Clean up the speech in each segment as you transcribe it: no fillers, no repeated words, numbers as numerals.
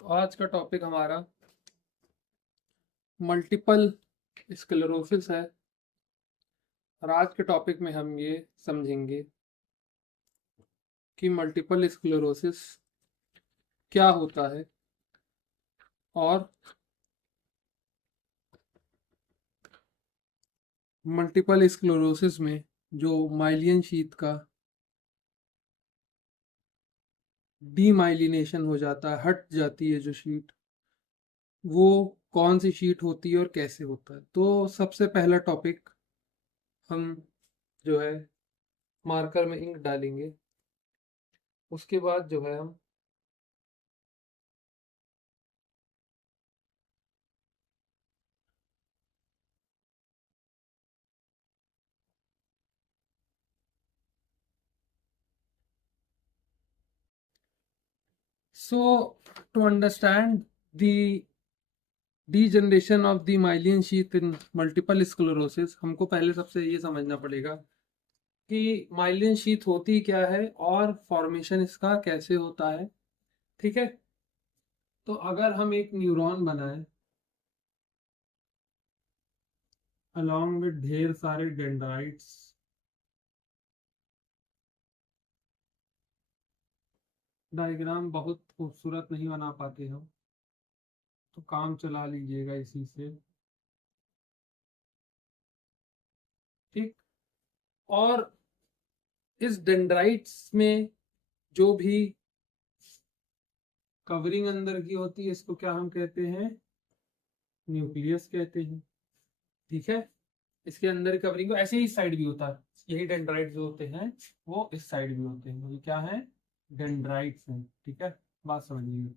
तो आज का टॉपिक हमारा मल्टीपल स्क्लेरोसिस है। और आज के टॉपिक में हम ये समझेंगे कि मल्टीपल स्क्लेरोसिस क्या होता है और मल्टीपल स्क्लेरोसिस में जो माइलियन शीथ का डीमाइलिनेशन हो जाता है, हट जाती है जो शीट, वो कौन सी शीट होती है और कैसे होता है। तो सबसे पहला टॉपिक हम जो है मार्कर में इंक डालेंगे। उसके बाद जो है हम to understand the degeneration of the myelin sheath in multiple sclerosis, हमको पहले सबसे ये समझना पड़ेगा कि माइलिन शीथ होती क्या है और फॉर्मेशन इसका कैसे होता है। ठीक है, तो अगर हम एक न्यूरॉन बनाएं अलॉन्ग विद ढेर सारे डेंड्राइट्स, डायग्राम बहुत खूबसूरत नहीं बना पाते हम, तो काम चला लीजिएगा इसी से। ठीक, और इस डेंड्राइट्स में जो भी कवरिंग अंदर की होती है इसको क्या हम कहते हैं? न्यूक्लियस कहते हैं। ठीक है, इसके अंदर कवरिंग को ऐसे ही इस साइड भी होता है, यही डेंड्राइट जो होते हैं वो इस साइड भी होते हैं, ये क्या है? डेंड्राइट्स हैं। ठीक है, बात समझिए।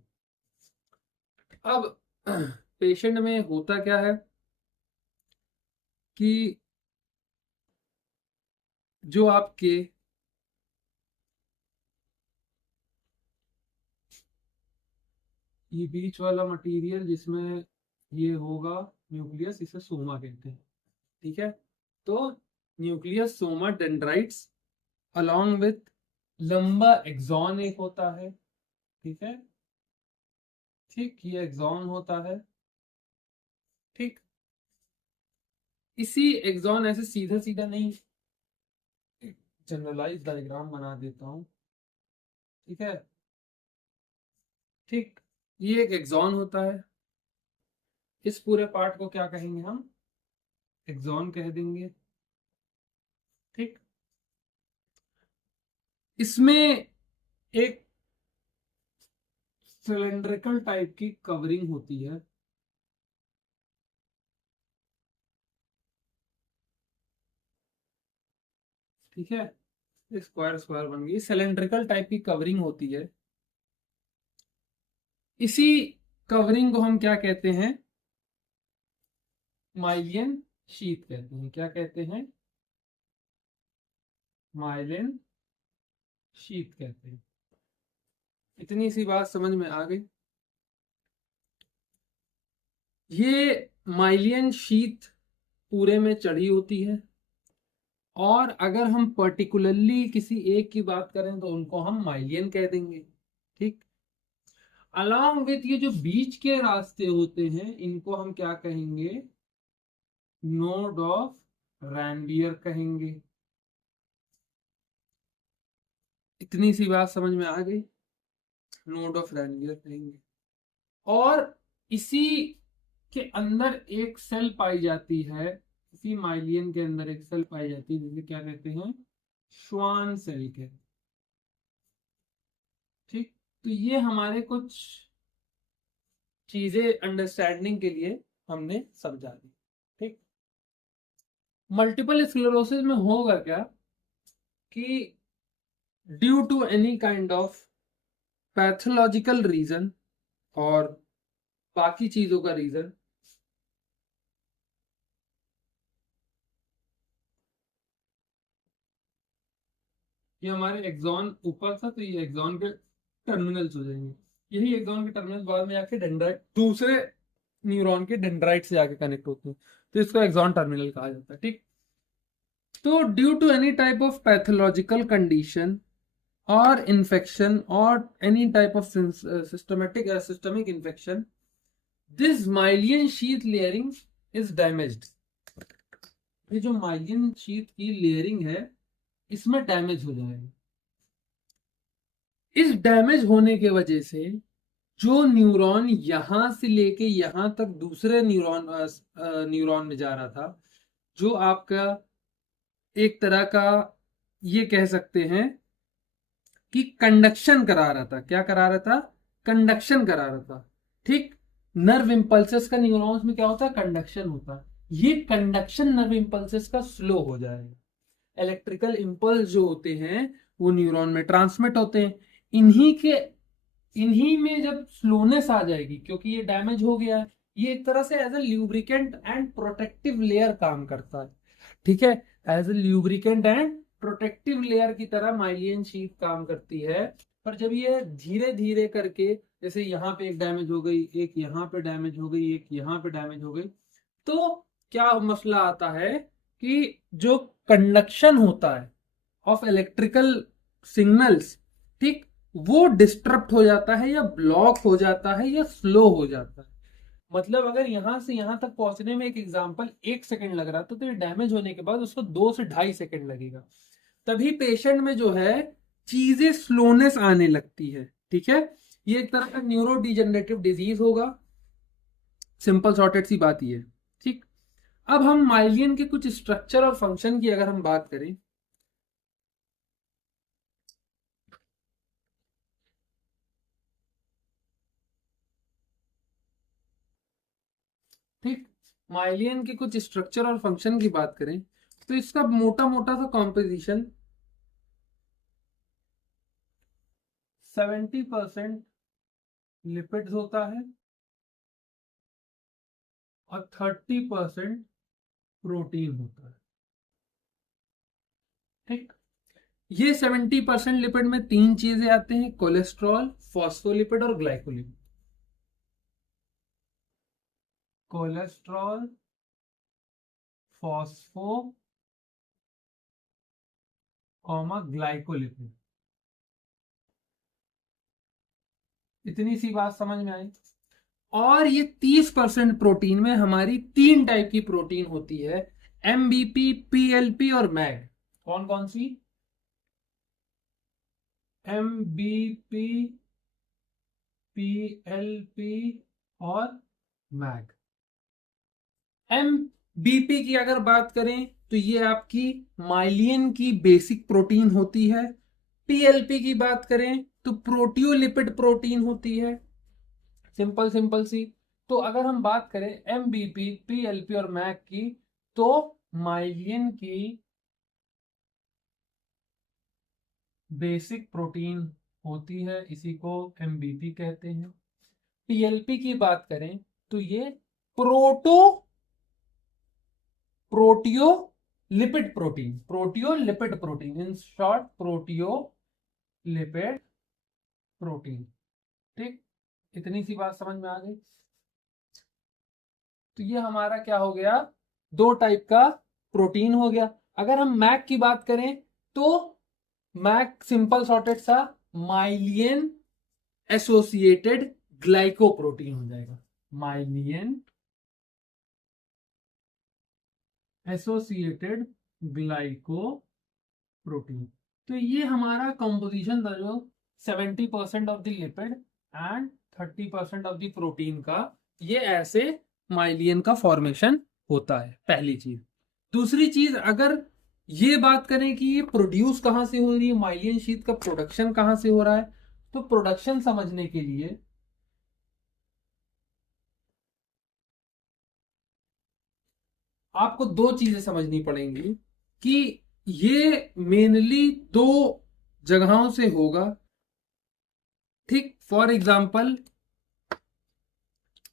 अब पेशेंट में होता क्या है कि जो आपके ये बीच वाला मटेरियल जिसमें ये होगा न्यूक्लियस, इसे सोमा कहते हैं। ठीक है, तो nucleus Soma dendrites along with लंबा एक्सॉन एक होता है। ठीक है, ठीक, ये एक्सॉन होता है। ठीक, इसी एक्सॉन ऐसे सीधा सीधा नहीं, जनरलाइज डायग्राम बना देता हूं। ठीक है, ठीक, ये एक एक्सॉन होता है। इस पूरे पार्ट को क्या कहेंगे हम? एक्सॉन कह देंगे। ठीक, इसमें एक सिलेंड्रिकल टाइप की कवरिंग होती है। ठीक है, स्क्वायर स्क्वायर बन गई, सिलेंड्रिकल टाइप की कवरिंग होती है। इसी कवरिंग को हम क्या कहते हैं? माइलियन शीथ कहते हैं। क्या कहते हैं? माइलिन शीथ कहते हैं। इतनी सी बात समझ में आ गई। ये माइलियन शीथ पूरे में चढ़ी होती है, और अगर हम पर्टिकुलरली किसी एक की बात करें तो उनको हम माइलियन कह देंगे। ठीक, अलॉन्ग विथ ये जो बीच के रास्ते होते हैं इनको हम क्या कहेंगे? नोड ऑफ रैनवियर कहेंगे। इतनी सी बात समझ में आ गई, नोड ऑफ रैनवियर कहेंगे। और इसी के अंदर एक सेल पाई जाती है, इसी माइलियन के अंदर एक सेल पाई जाती है जिसे क्या कहते हैं? श्वान सेल कहते हैं। ठीक, तो ये हमारे कुछ चीजें अंडरस्टैंडिंग के लिए हमने समझा दी। ठीक, मल्टीपल स्क्लेरोसिस में होगा क्या कि due to any kind of pathological reason और बाकी चीजों का रीजन, ये हमारे एक्सॉन ऊपर था तो ये एक्सॉन के टर्मिनल्स हो जाएंगे। यही एक्सॉन के टर्मिनल बाद में जाके डेंड्राइट दूसरे न्यूरॉन के डेंड्राइट से जाके कनेक्ट होते हैं, तो इसको एक्सॉन टर्मिनल कहा जाता है। ठीक, तो due to any type of pathological condition or infection or any type of systemic infection, this myelin sheath layering is damaged. ये जो myelin sheath की layering है इसमें डैमेज हो जाएगा. इस डैमेज होने के वजह से जो न्यूरॉन यहां से लेके यहां तक दूसरे न्यूरॉन में जा रहा था, जो आपका एक तरह का ये कह सकते हैं कि कंडक्शन करा रहा था. क्या करा रहा था? कंडक्शन करा रहा था. ठीक. नर्व इंपल्सेस का न्यूरॉन्स में क्या होता है? कंडक्शन होता है. ये कंडक्शन नर्व इंपल्सेस का स्लो हो जाएगा. इलेक्ट्रिकल इंपल्स जो होते हैं वो न्यूरॉन में ट्रांसमिट होते हैं. इन्हीं में जब स्लोनेस आ जाएगी, क्योंकि ये डैमेज हो गया है, ये एक तरह से as a lubricant and protective layer काम करता है. ठीक है. As a lubricant and protective layer की तरह माइलियन शीथ काम करती है. पर जब ये धीरे धीरे करके, जैसे यहाँ पे एक डैमेज हो गई, एक यहाँ पे डैमेज हो गई, एक यहाँ पे डैमेज हो गई, तो क्या मसला आता है कि जो कंडक्शन होता है ऑफ इलेक्ट्रिकल सिग्नल्स, ठीक, वो डिस्टर्ब हो जाता है या ब्लॉक हो जाता है या स्लो हो जाता है. मतलब अगर यहां से यहां तक पहुंचने में एक एग्जांपल 1 सेकंड लग रहा था, तो ये डैमेज होने के बाद उसको 2 से 2.5 सेकंड लगेगा. तभी पेशेंट में जो है चीजें स्लोनेस आने लगती है. ठीक है. ये एक तरह का न्यूरो डिजेनरेटिव डिजीज होगा. सिंपल सॉर्टेड सी बात ये है. ठीक. अब हम माइलियन के कुछ स्ट्रक्चर और फंक्शन की अगर हम बात करें, ठीक, माइलियन के कुछ स्ट्रक्चर और फंक्शन की बात करें तो इसका मोटा मोटा सा कॉम्पोजिशन 70% लिपिड्स होता है और 30% प्रोटीन होता है. ठीक. ये 70% लिपिड में 3 चीजें आते हैं: कोलेस्ट्रॉल, फॉस्फोलिपिड और ग्लाइकोलिपिड. Cholesterol, phospho, glycolipid. इतनी सी बात समझ में आई. और ये 30% प्रोटीन में हमारी 3 टाइप की प्रोटीन होती है: एमबीपी, पीएलपी और मैग. कौन कौन सी? एमबीपी, पीएलपी और मैग. एमबीपी की अगर बात करें तो ये आपकी माइलियन की बेसिक प्रोटीन होती है. पीएलपी की बात करें तो प्रोटियोलिपिड प्रोटीन होती है. सिंपल सिंपल सी. तो अगर हम बात करें एमबीपी, पीएलपी और मैग की, तो माइलियन की बेसिक प्रोटीन होती है, इसी को एमबीपी कहते हैं. पीएलपी की बात करें तो ये प्रोटियोलिपिड प्रोटीन, इन शॉर्ट प्रोटियोलिपिड प्रोटीन. ठीक. इतनी सी बात समझ में आ गई. तो ये हमारा क्या हो गया? 2 टाइप का प्रोटीन हो गया. अगर हम मैक की बात करें तो मैक सिंपल सॉर्टेड सा माइलियन एसोसिएटेड ग्लाइकोप्रोटीन हो जाएगा. माइलियन एसोसिएटेड ग्लाइकोप्रोटीन. तो ये हमारा कंपोजिशन था, जो 70% of the lipid and 30% of the protein का, ये ऐसे माइलियन का फॉर्मेशन होता है. पहली चीज. दूसरी चीज, अगर ये बात करें कि ये प्रोड्यूस कहां से हो रही है, माइलियन शीथ का प्रोडक्शन कहां से हो रहा है, तो प्रोडक्शन समझने के लिए आपको 2 चीजें समझनी पड़ेंगी कि ये मेनली 2 जगहों से होगा. ठीक. फॉर एग्जाम्पल,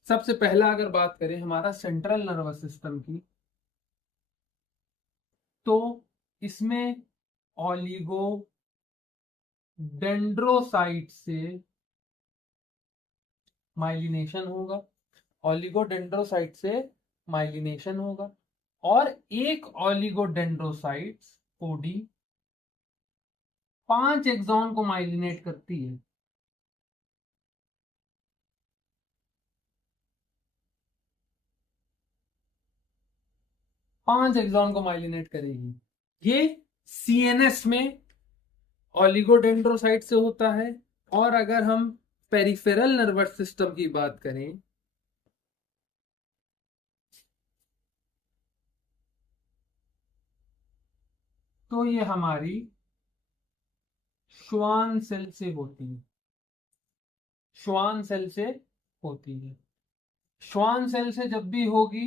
सबसे पहला अगर बात करें हमारा सेंट्रल नर्वस सिस्टम की, तो इसमें ऑलिगो डेंड्रोसाइट से माइलिनेशन होगा. ऑलिगोडेंड्रोसाइट से माइलिनेशन होगा. और एक ऑलिगोडेंड्रोसाइट्स ओडी 5 एक्सॉन को माइलिनेट करती है। पांच एक्सॉन को माइलिनेट करेगी। ये सीएनएस में ओलिगोडेंड्रोसाइट से होता है। और अगर हम पेरिफेरल नर्वस सिस्टम की बात करें तो ये हमारी श्वान सेल से होती है। श्वान सेल से होती है। श्वान सेल से जब भी होगी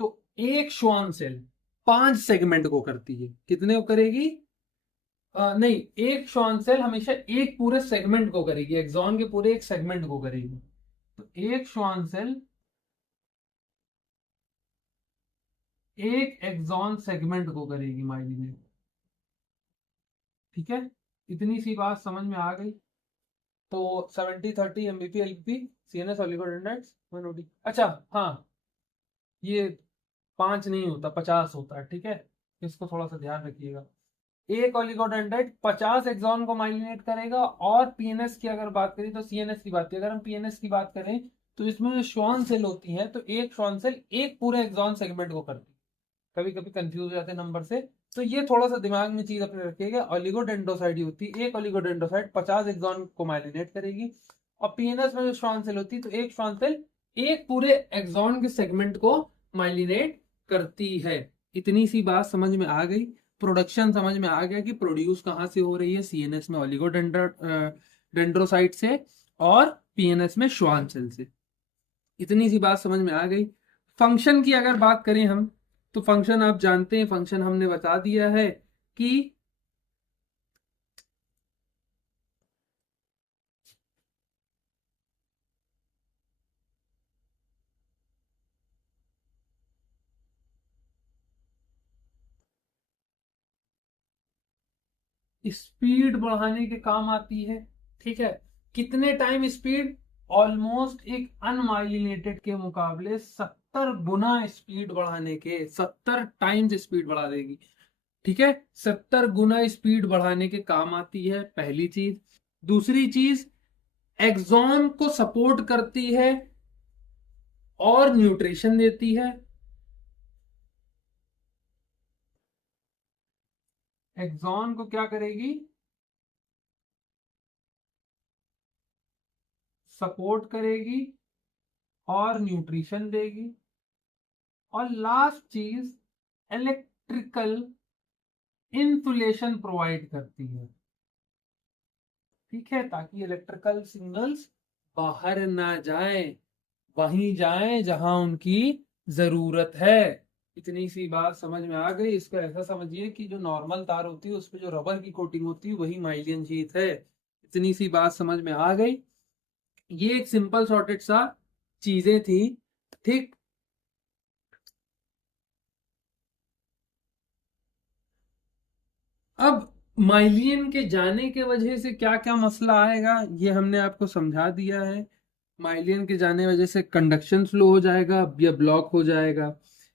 तो एक श्वान सेल 5 सेगमेंट को करती है। कितने को करेगी? नहीं, एक श्वान सेल हमेशा एक पूरे सेगमेंट को करेगी, एक्सॉन के पूरे एक सेगमेंट को करेगी। तो एक श्वान सेल एक एक्सॉन सेगमेंट को करेगी माइलिनेट। ठीक है, इतनी सी बात समझ में आ गई। तो 70-30 एमबीपी एलपी सीएनएस ओलिगोडेंड्राइट्स 1 OD। अच्छा हाँ, ये 5 नहीं होता, 50 होता है। ठीक है, इसको थोड़ा सा ध्यान रखिएगा। एक ओलिगोडेंड्राइट 50 एक्सॉन को माइलिनेट करेगा। और पीएनएस की अगर बात करें तो सीएनएस की बात करें, अगर हम पीएनएस की बात करें तो इसमें जो श्वान सेल होती है तो एक श्वान सेल एक पूरे एक्सॉन सेगमेंट को करती है। कभी कभी कंफ्यूज हो जाते हैं नंबर से, तो ये थोड़ा सा दिमाग में चीज अपने रखिएगा। ओलिगोडेंड्रोसाइट होती है, एक ओलिगोडेंड्रोसाइट 50 एक्सॉन को माइलिनेट करेगी। और पीएनएस में जो श्वान सेल होती है तो एक श्वान सेल एक पूरे एक्सॉन के सेगमेंट को माइलिनेट करती है। इतनी सी बात समझ में आ गई। प्रोडक्शन समझ में आ गया कि प्रोड्यूस कहाँ से हो रही है, सीएनएस में ओलिगोडेंड्रोसाइट से और पीएनएस में श्वान सेल से। इतनी सी बात समझ में आ गई। फंक्शन की अगर बात करें हम तो फंक्शन आप जानते हैं, फंक्शन हमने बता दिया है कि स्पीड बढ़ाने के काम आती है। ठीक है, कितने टाइम स्पीड? ऑलमोस्ट एक अनमाइलिनेटेड के मुकाबले 70 गुना स्पीड बढ़ाने के, 70 टाइम्स स्पीड बढ़ा देगी। ठीक है, 70 गुना स्पीड बढ़ाने के काम आती है, पहली चीज। दूसरी चीज, एक्सॉन को सपोर्ट करती है और न्यूट्रिशन देती है। एक्सॉन को क्या करेगी? सपोर्ट करेगी और न्यूट्रिशन देगी। और लास्ट चीज, इलेक्ट्रिकल इंसुलेशन प्रोवाइड करती है। ठीक है, ताकि इलेक्ट्रिकल सिग्नल्स बाहर ना जाए, वहीं जाए जहां उनकी जरूरत है। इतनी सी बात समझ में आ गई। इसको ऐसा समझिए कि जो नॉर्मल तार होती है उस पर जो रबर की कोटिंग होती है वही माइलियन शीथ है। इतनी सी बात समझ में आ गई। ये एक सिंपल सॉर्टेड सा चीजें थी। ठीक, अब माइलियन के जाने के वजह से क्या क्या मसला आएगा ये हमने आपको समझा दिया है। माइलियन के जाने वजह से कंडक्शन स्लो हो जाएगा या ब्लॉक हो जाएगा,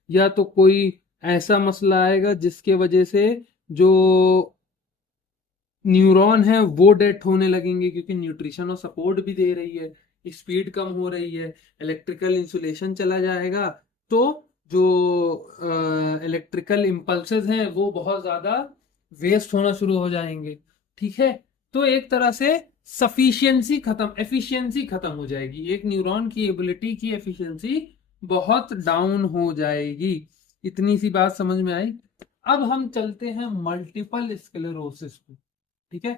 या तो कोई ऐसा मसला आएगा जिसके वजह से जो न्यूरॉन है वो डेथ होने लगेंगे, क्योंकि न्यूट्रिशन और सपोर्ट भी दे रही है, स्पीड कम हो रही है, इलेक्ट्रिकल इंसुलेशन चला जाएगा। तो जो इलेक्ट्रिकल इम्पल्सेस हैं वो बहुत ज्यादा वेस्ट होना शुरू हो जाएंगे। ठीक है, तो एक तरह से सफिशियंसी खत्म, एफिशिएंसी खत्म हो जाएगी, एक न्यूरॉन की एबिलिटी की एफिशिएंसी बहुत डाउन हो जाएगी। इतनी सी बात समझ में आई। अब हम चलते हैं मल्टीपल स्क्लेरोसिस पे। ठीक है,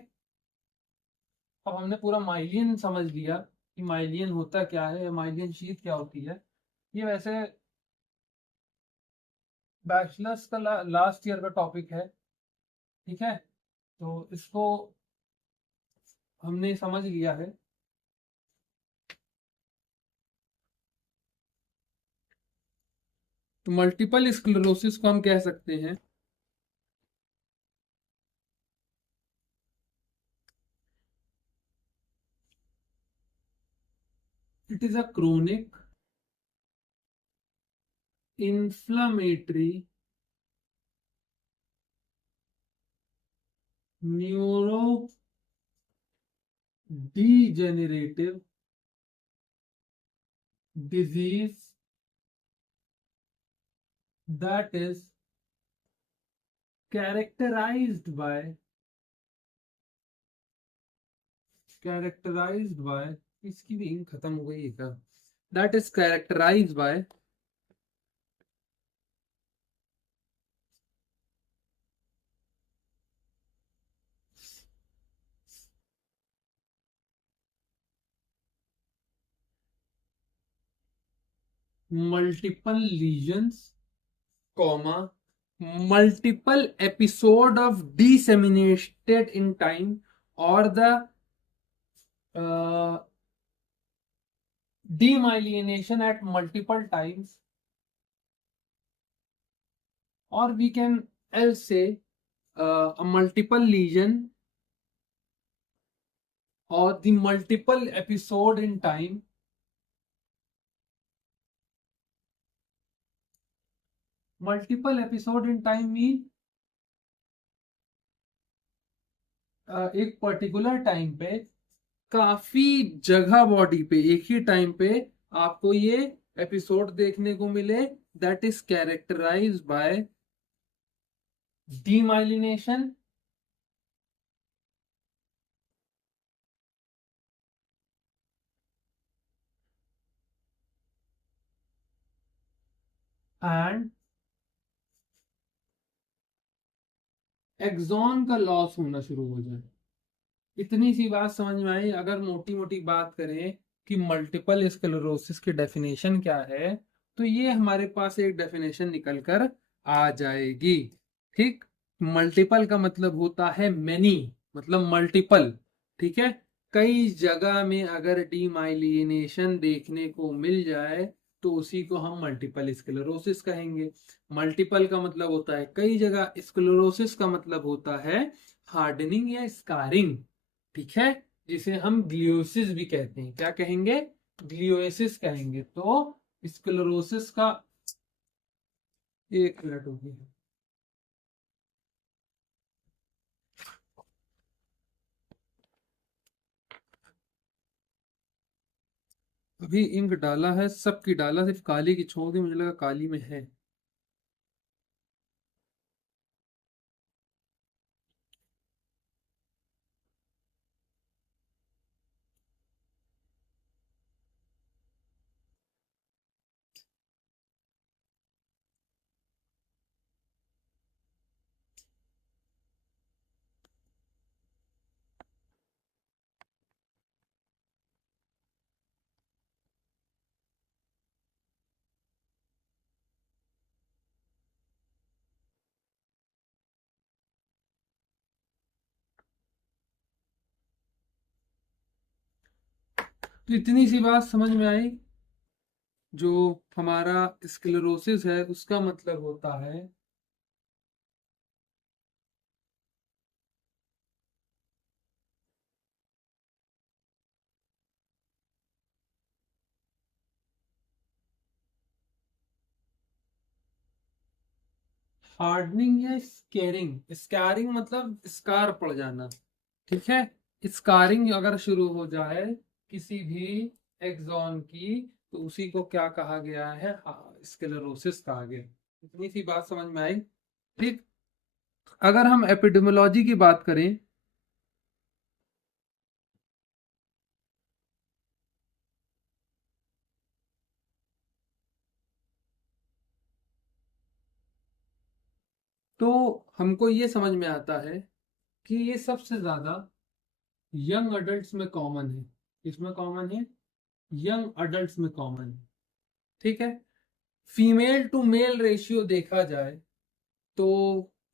अब हमने पूरा माइलियन समझ लिया कि माइलियन होता क्या है, माइलियन शीथ क्या होती है। ये वैसे बैचलर्स का लास्ट ईयर का टॉपिक है। ठीक है, तो इसको हमने समझ लिया है। तो मल्टीपल स्क्लेरोसिस को हम कह सकते हैं it is a chronic inflammatory neuro degenerative disease that is characterized by इसकी भी इंक खत्म हो गई है क्या? That is characterized by multiple lesions, comma, multiple episode of disseminated in time, or the demyelination at multiple times, or we can else say a multiple lesion or the multiple episode in time. Multiple episode in time mean एक particular time पे काफी जगह body पे एक ही time पे आपको ये episode देखने को मिले, that is characterized by demyelination and axon का लॉस होना शुरू हो जाए। इतनी सी बात समझ में आई? अगर मोटी मोटी बात करें कि मल्टीपल स्क्लेरोसिस की डेफिनेशन क्या है, तो ये हमारे पास एक डेफिनेशन निकल कर आ जाएगी। ठीक, मल्टीपल का मतलब होता है मेनी, मतलब मल्टीपल। ठीक है, कई जगह में अगर डीमाइलिनेशन देखने को मिल जाए तो उसी को हम मल्टीपल स्क्लेरोसिस कहेंगे। मल्टीपल का मतलब होता है कई जगह, स्क्लेरोसिस का मतलब होता है हार्डनिंग या स्कारिंग। ठीक है, जिसे हम ग्लियोसिस भी कहते हैं। क्या कहेंगे? ग्लियोसिस कहेंगे। तो स्क्लेरोसिस का एक मिनट होगी, अभी इंक डाला है, सबकी डाला, सिर्फ काली की छोड़ दी, मुझे लगा काली में है। तो इतनी सी बात समझ में आई? जो हमारा स्क्लेरोसिस है उसका मतलब होता है हार्डनिंग या स्केरिंग। स्कारिंग मतलब स्कार पड़ जाना। ठीक है, स्कारिंग अगर शुरू हो जाए किसी भी एक्सॉन की तो उसी को क्या कहा गया है? स्क्लेरोसिस कहा गया। इतनी सी बात समझ में आई? ठीक, अगर हम एपिडेमियोलॉजी की बात करें तो हमको ये समझ में आता है कि ये सबसे ज्यादा यंग अडल्ट्स में कॉमन है। इसमें कॉमन है, यंग अडल्ट्स में कॉमन है। ठीक है, फीमेल टू मेल रेशियो देखा जाए तो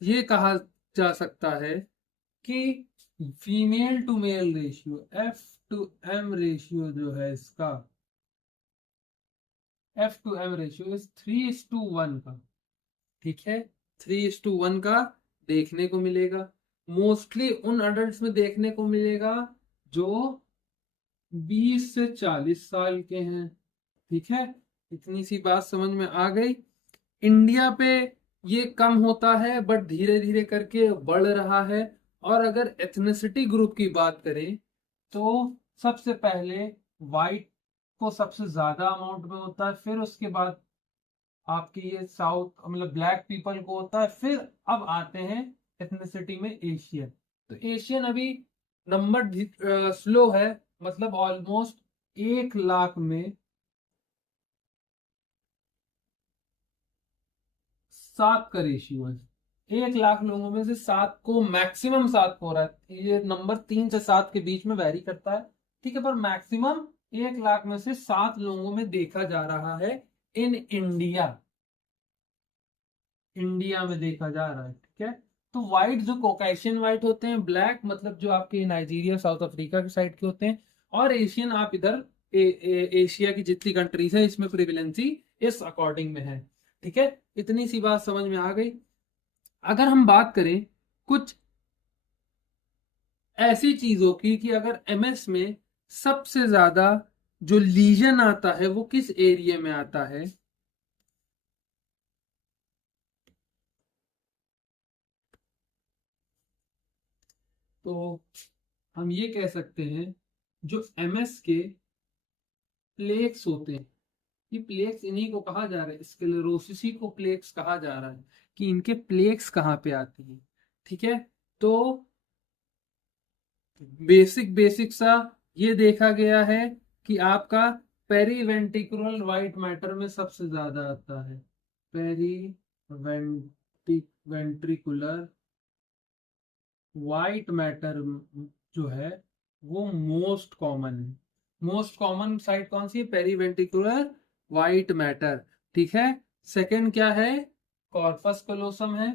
ये कहा जा सकता है कि female to male ratio, F to M ratio जो है इसका, F to M ratio is 3:1 का। ठीक है, 3:1 का देखने को मिलेगा। मोस्टली उन अडल्ट्स में देखने को मिलेगा जो 20 से 40 साल के हैं। ठीक है, इतनी सी बात समझ में आ गई? इंडिया पे ये कम होता है बट धीरे धीरे करके बढ़ रहा है। और अगर एथनिसिटी ग्रुप की बात करें तो सबसे पहले वाइट को सबसे ज्यादा अमाउंट में होता है, फिर उसके बाद आपकी ये साउथ मतलब ब्लैक पीपल को होता है, फिर अब आते हैं एथनिसिटी में एशियन। तो एशियन अभी नंबर स्लो है, मतलब ऑलमोस्ट 1 लाख में 7 का रेशियो है। 1 लाख लोगों में से 7 को, मैक्सिमम 7 को हो रहा है, ये नंबर 3 से 7 के बीच में वैरी करता है, ठीक है, पर मैक्सिमम 1 लाख में से 7 लोगों में देखा जा रहा है इन इंडिया। इंडिया में देखा जा रहा है, ठीक है। तो व्हाइट जो कोकैशियन व्हाइट होते हैं, ब्लैक मतलब जो आपके नाइजीरिया साउथ अफ्रीका के साइड के होते हैं, और एशियन आप इधर एशिया की जितनी कंट्रीज है इसमें प्रिविलेंसी इस अकॉर्डिंग में है, ठीक है। इतनी सी बात समझ में आ गई। अगर हम बात करें कुछ ऐसी चीजों की कि अगर एमएस में सबसे ज्यादा जो लीजन आता है वो किस एरिया में आता है, तो हम ये कह सकते हैं जो एमएस के प्लेक्स होते हैं, ये प्लेक्स इन्हीं को कहा जा रहा है, स्क्लेरोसिस ही को प्लेक्स कहा जा रहा है कि इनके प्लेक्स कहाँ पे आती हैं, ठीक है। तो बेसिक बेसिक सा ये देखा गया है कि आपका पेरीवेंट्रिकुलर वाइट मैटर में सबसे ज्यादा आता है। पेरीवेंट्रिकुलर वाइट मैटर जो है वो मोस्ट कॉमन है। मोस्ट कॉमन साइट कौन सी है? पेरीवेंट्रिकुलर वाइट मैटर, ठीक है। सेकंड क्या है? कॉर्पस कलोसम है।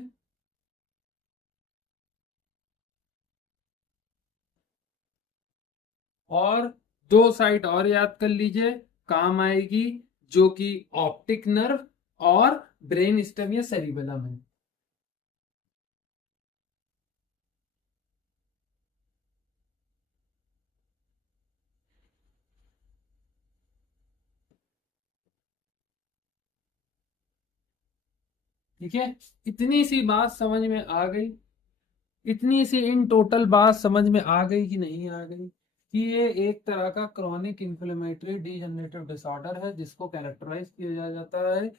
और दो साइट और याद कर लीजिए, काम आएगी, जो कि ऑप्टिक नर्व और ब्रेन स्टेम या सेरिबेलम है। ठीक है, इतनी सी बात समझ में आ गई। इतनी सी इन टोटल बात समझ में आ गई कि नहीं आ गई कि ये एक तरह का क्रॉनिक इन्फ्लेमेटरी डीजनरेटिव डिसऑर्डर है जिसको कैरेक्टराइज किया जाता है।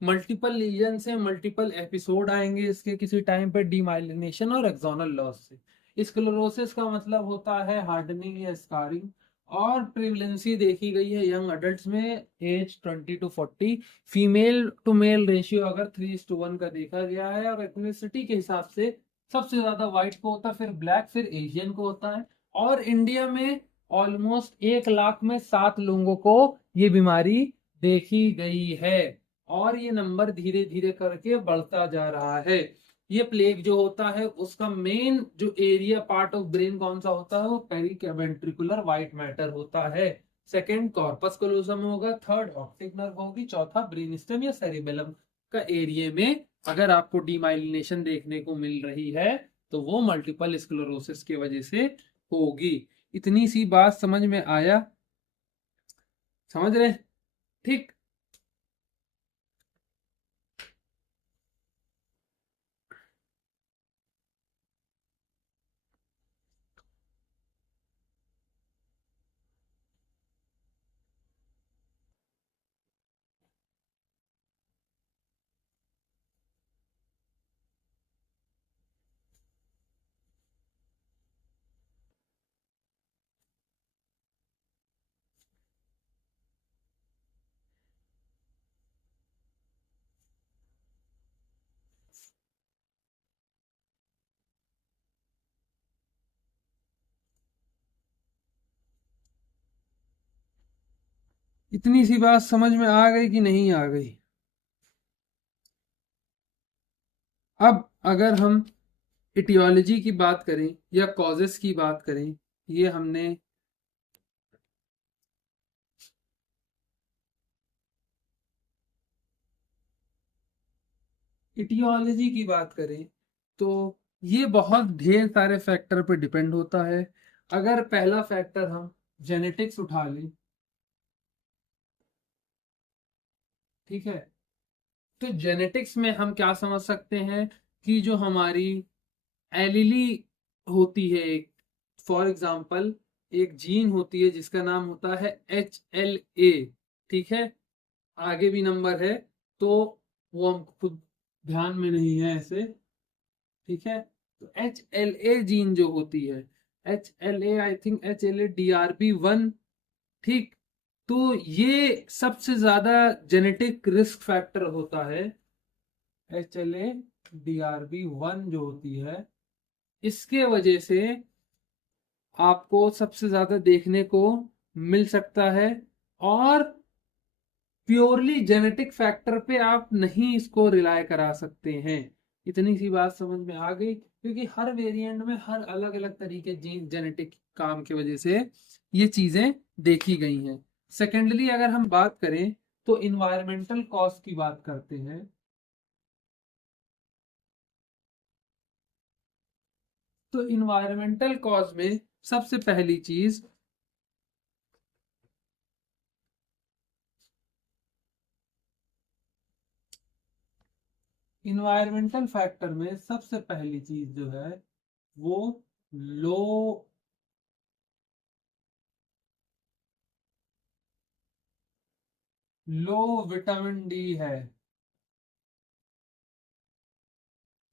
मल्टीपल लीजन से मल्टीपल एपिसोड आएंगे इसके किसी टाइम पे डीमाइलिनेशन और एक्सोनल लॉस से। स्क्लेरोसिस का मतलब होता है हार्डनिंग या स्कारिंग, और प्रिवलेंसी देखी गई है यंग अडल्ट में age 20 to 40। Female to male ratio अगर 3:1 का देखा गया है, और एथनिसिटी के हिसाब से सबसे ज्यादा व्हाइट को होता है, फिर ब्लैक, फिर एशियन को होता है। और इंडिया में ऑलमोस्ट 1 लाख में 7 लोगों को ये बीमारी देखी गई है, और ये नंबर धीरे धीरे करके बढ़ता जा रहा है। ये प्लेग जो होता है उसका मेन जो एरिया पार्ट ऑफ ब्रेन कौन सा होता है? वो पेरिवेंट्रिकुलर व्हाइट मैटर होता है। सेकंड कॉर्पस कलोसम होगा, थर्ड ऑप्टिक नर्व होगी, चौथा ब्रेन स्टेम या सेरिबेलम का एरिया में अगर आपको डीमाइलिनेशन देखने को मिल रही है तो वो मल्टीपल स्क्लेरोसिस की वजह से होगी। इतनी सी बात समझ में आया? समझ रहे? ठीक। इतनी सी बात समझ में आ गई कि नहीं आ गई? अब अगर हम इटियोलॉजी की बात करें या कॉजेस की बात करें, ये हमने इटियोलॉजी की बात करें तो ये बहुत ढेर सारे फैक्टर पे डिपेंड होता है। अगर पहला फैक्टर हम जेनेटिक्स उठा लें, ठीक है, तो जेनेटिक्स में हम क्या समझ सकते हैं कि जो हमारी एलीली होती है एक, फॉर एग्जाम्पल एक जीन होती है जिसका नाम होता है HLA, ठीक है, आगे भी नंबर है तो वो हमको खुद ध्यान में नहीं है ऐसे, ठीक है। तो HLA जीन जो होती है, HLA I think HLA DRB1, ठीक। तो ये सबसे ज्यादा जेनेटिक रिस्क फैक्टर होता है, HLA DRB1 जो होती है, इसके वजह से आपको सबसे ज्यादा देखने को मिल सकता है। और प्योरली जेनेटिक फैक्टर पे आप नहीं इसको रिलाय करा सकते हैं। इतनी सी बात समझ में आ गई, क्योंकि हर वेरिएंट में हर अलग अलग तरीके जीन जेनेटिक काम की वजह से ये चीजें देखी गई हैं। सेकेंडली अगर हम बात करें तो इन्वायरमेंटल कॉज की बात करते हैं। तो इन्वायरमेंटल कॉज में सबसे पहली चीज, इन्वायरमेंटल फैक्टर में सबसे पहली चीज जो है वो लो लो विटामिन डी है,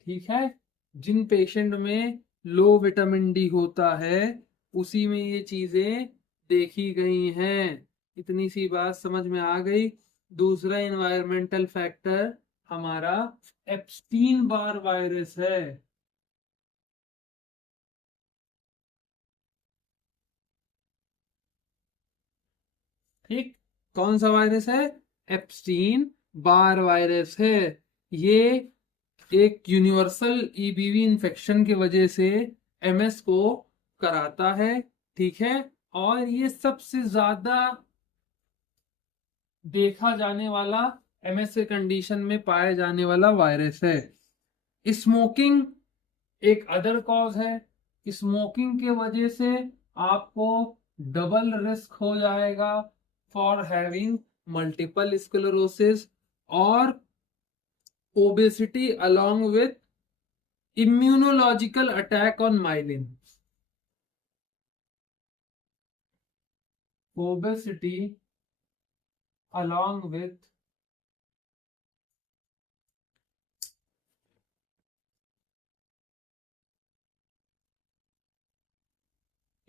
ठीक है। जिन पेशेंट में लो विटामिन डी होता है उसी में ये चीजें देखी गई हैं। इतनी सी बात समझ में आ गई। दूसरा इन्वायरमेंटल फैक्टर हमारा एप्स्टीन बार वायरस है, ठीक। कौन सा वायरस है? एप्स्टीन बार वायरस है। ये एक यूनिवर्सल EBV इन्फेक्शन की वजह से MS को कराता है, ठीक है। और ये सबसे ज्यादा देखा जाने वाला MS के कंडीशन में पाया जाने वाला वायरस है। स्मोकिंग एक अदर कॉज है। स्मोकिंग के वजह से आपको डबल रिस्क हो जाएगा फॉर हैविंग मल्टीपल स्क्लेरोसिस और obesity along with immunological attack on myelin. Obesity along with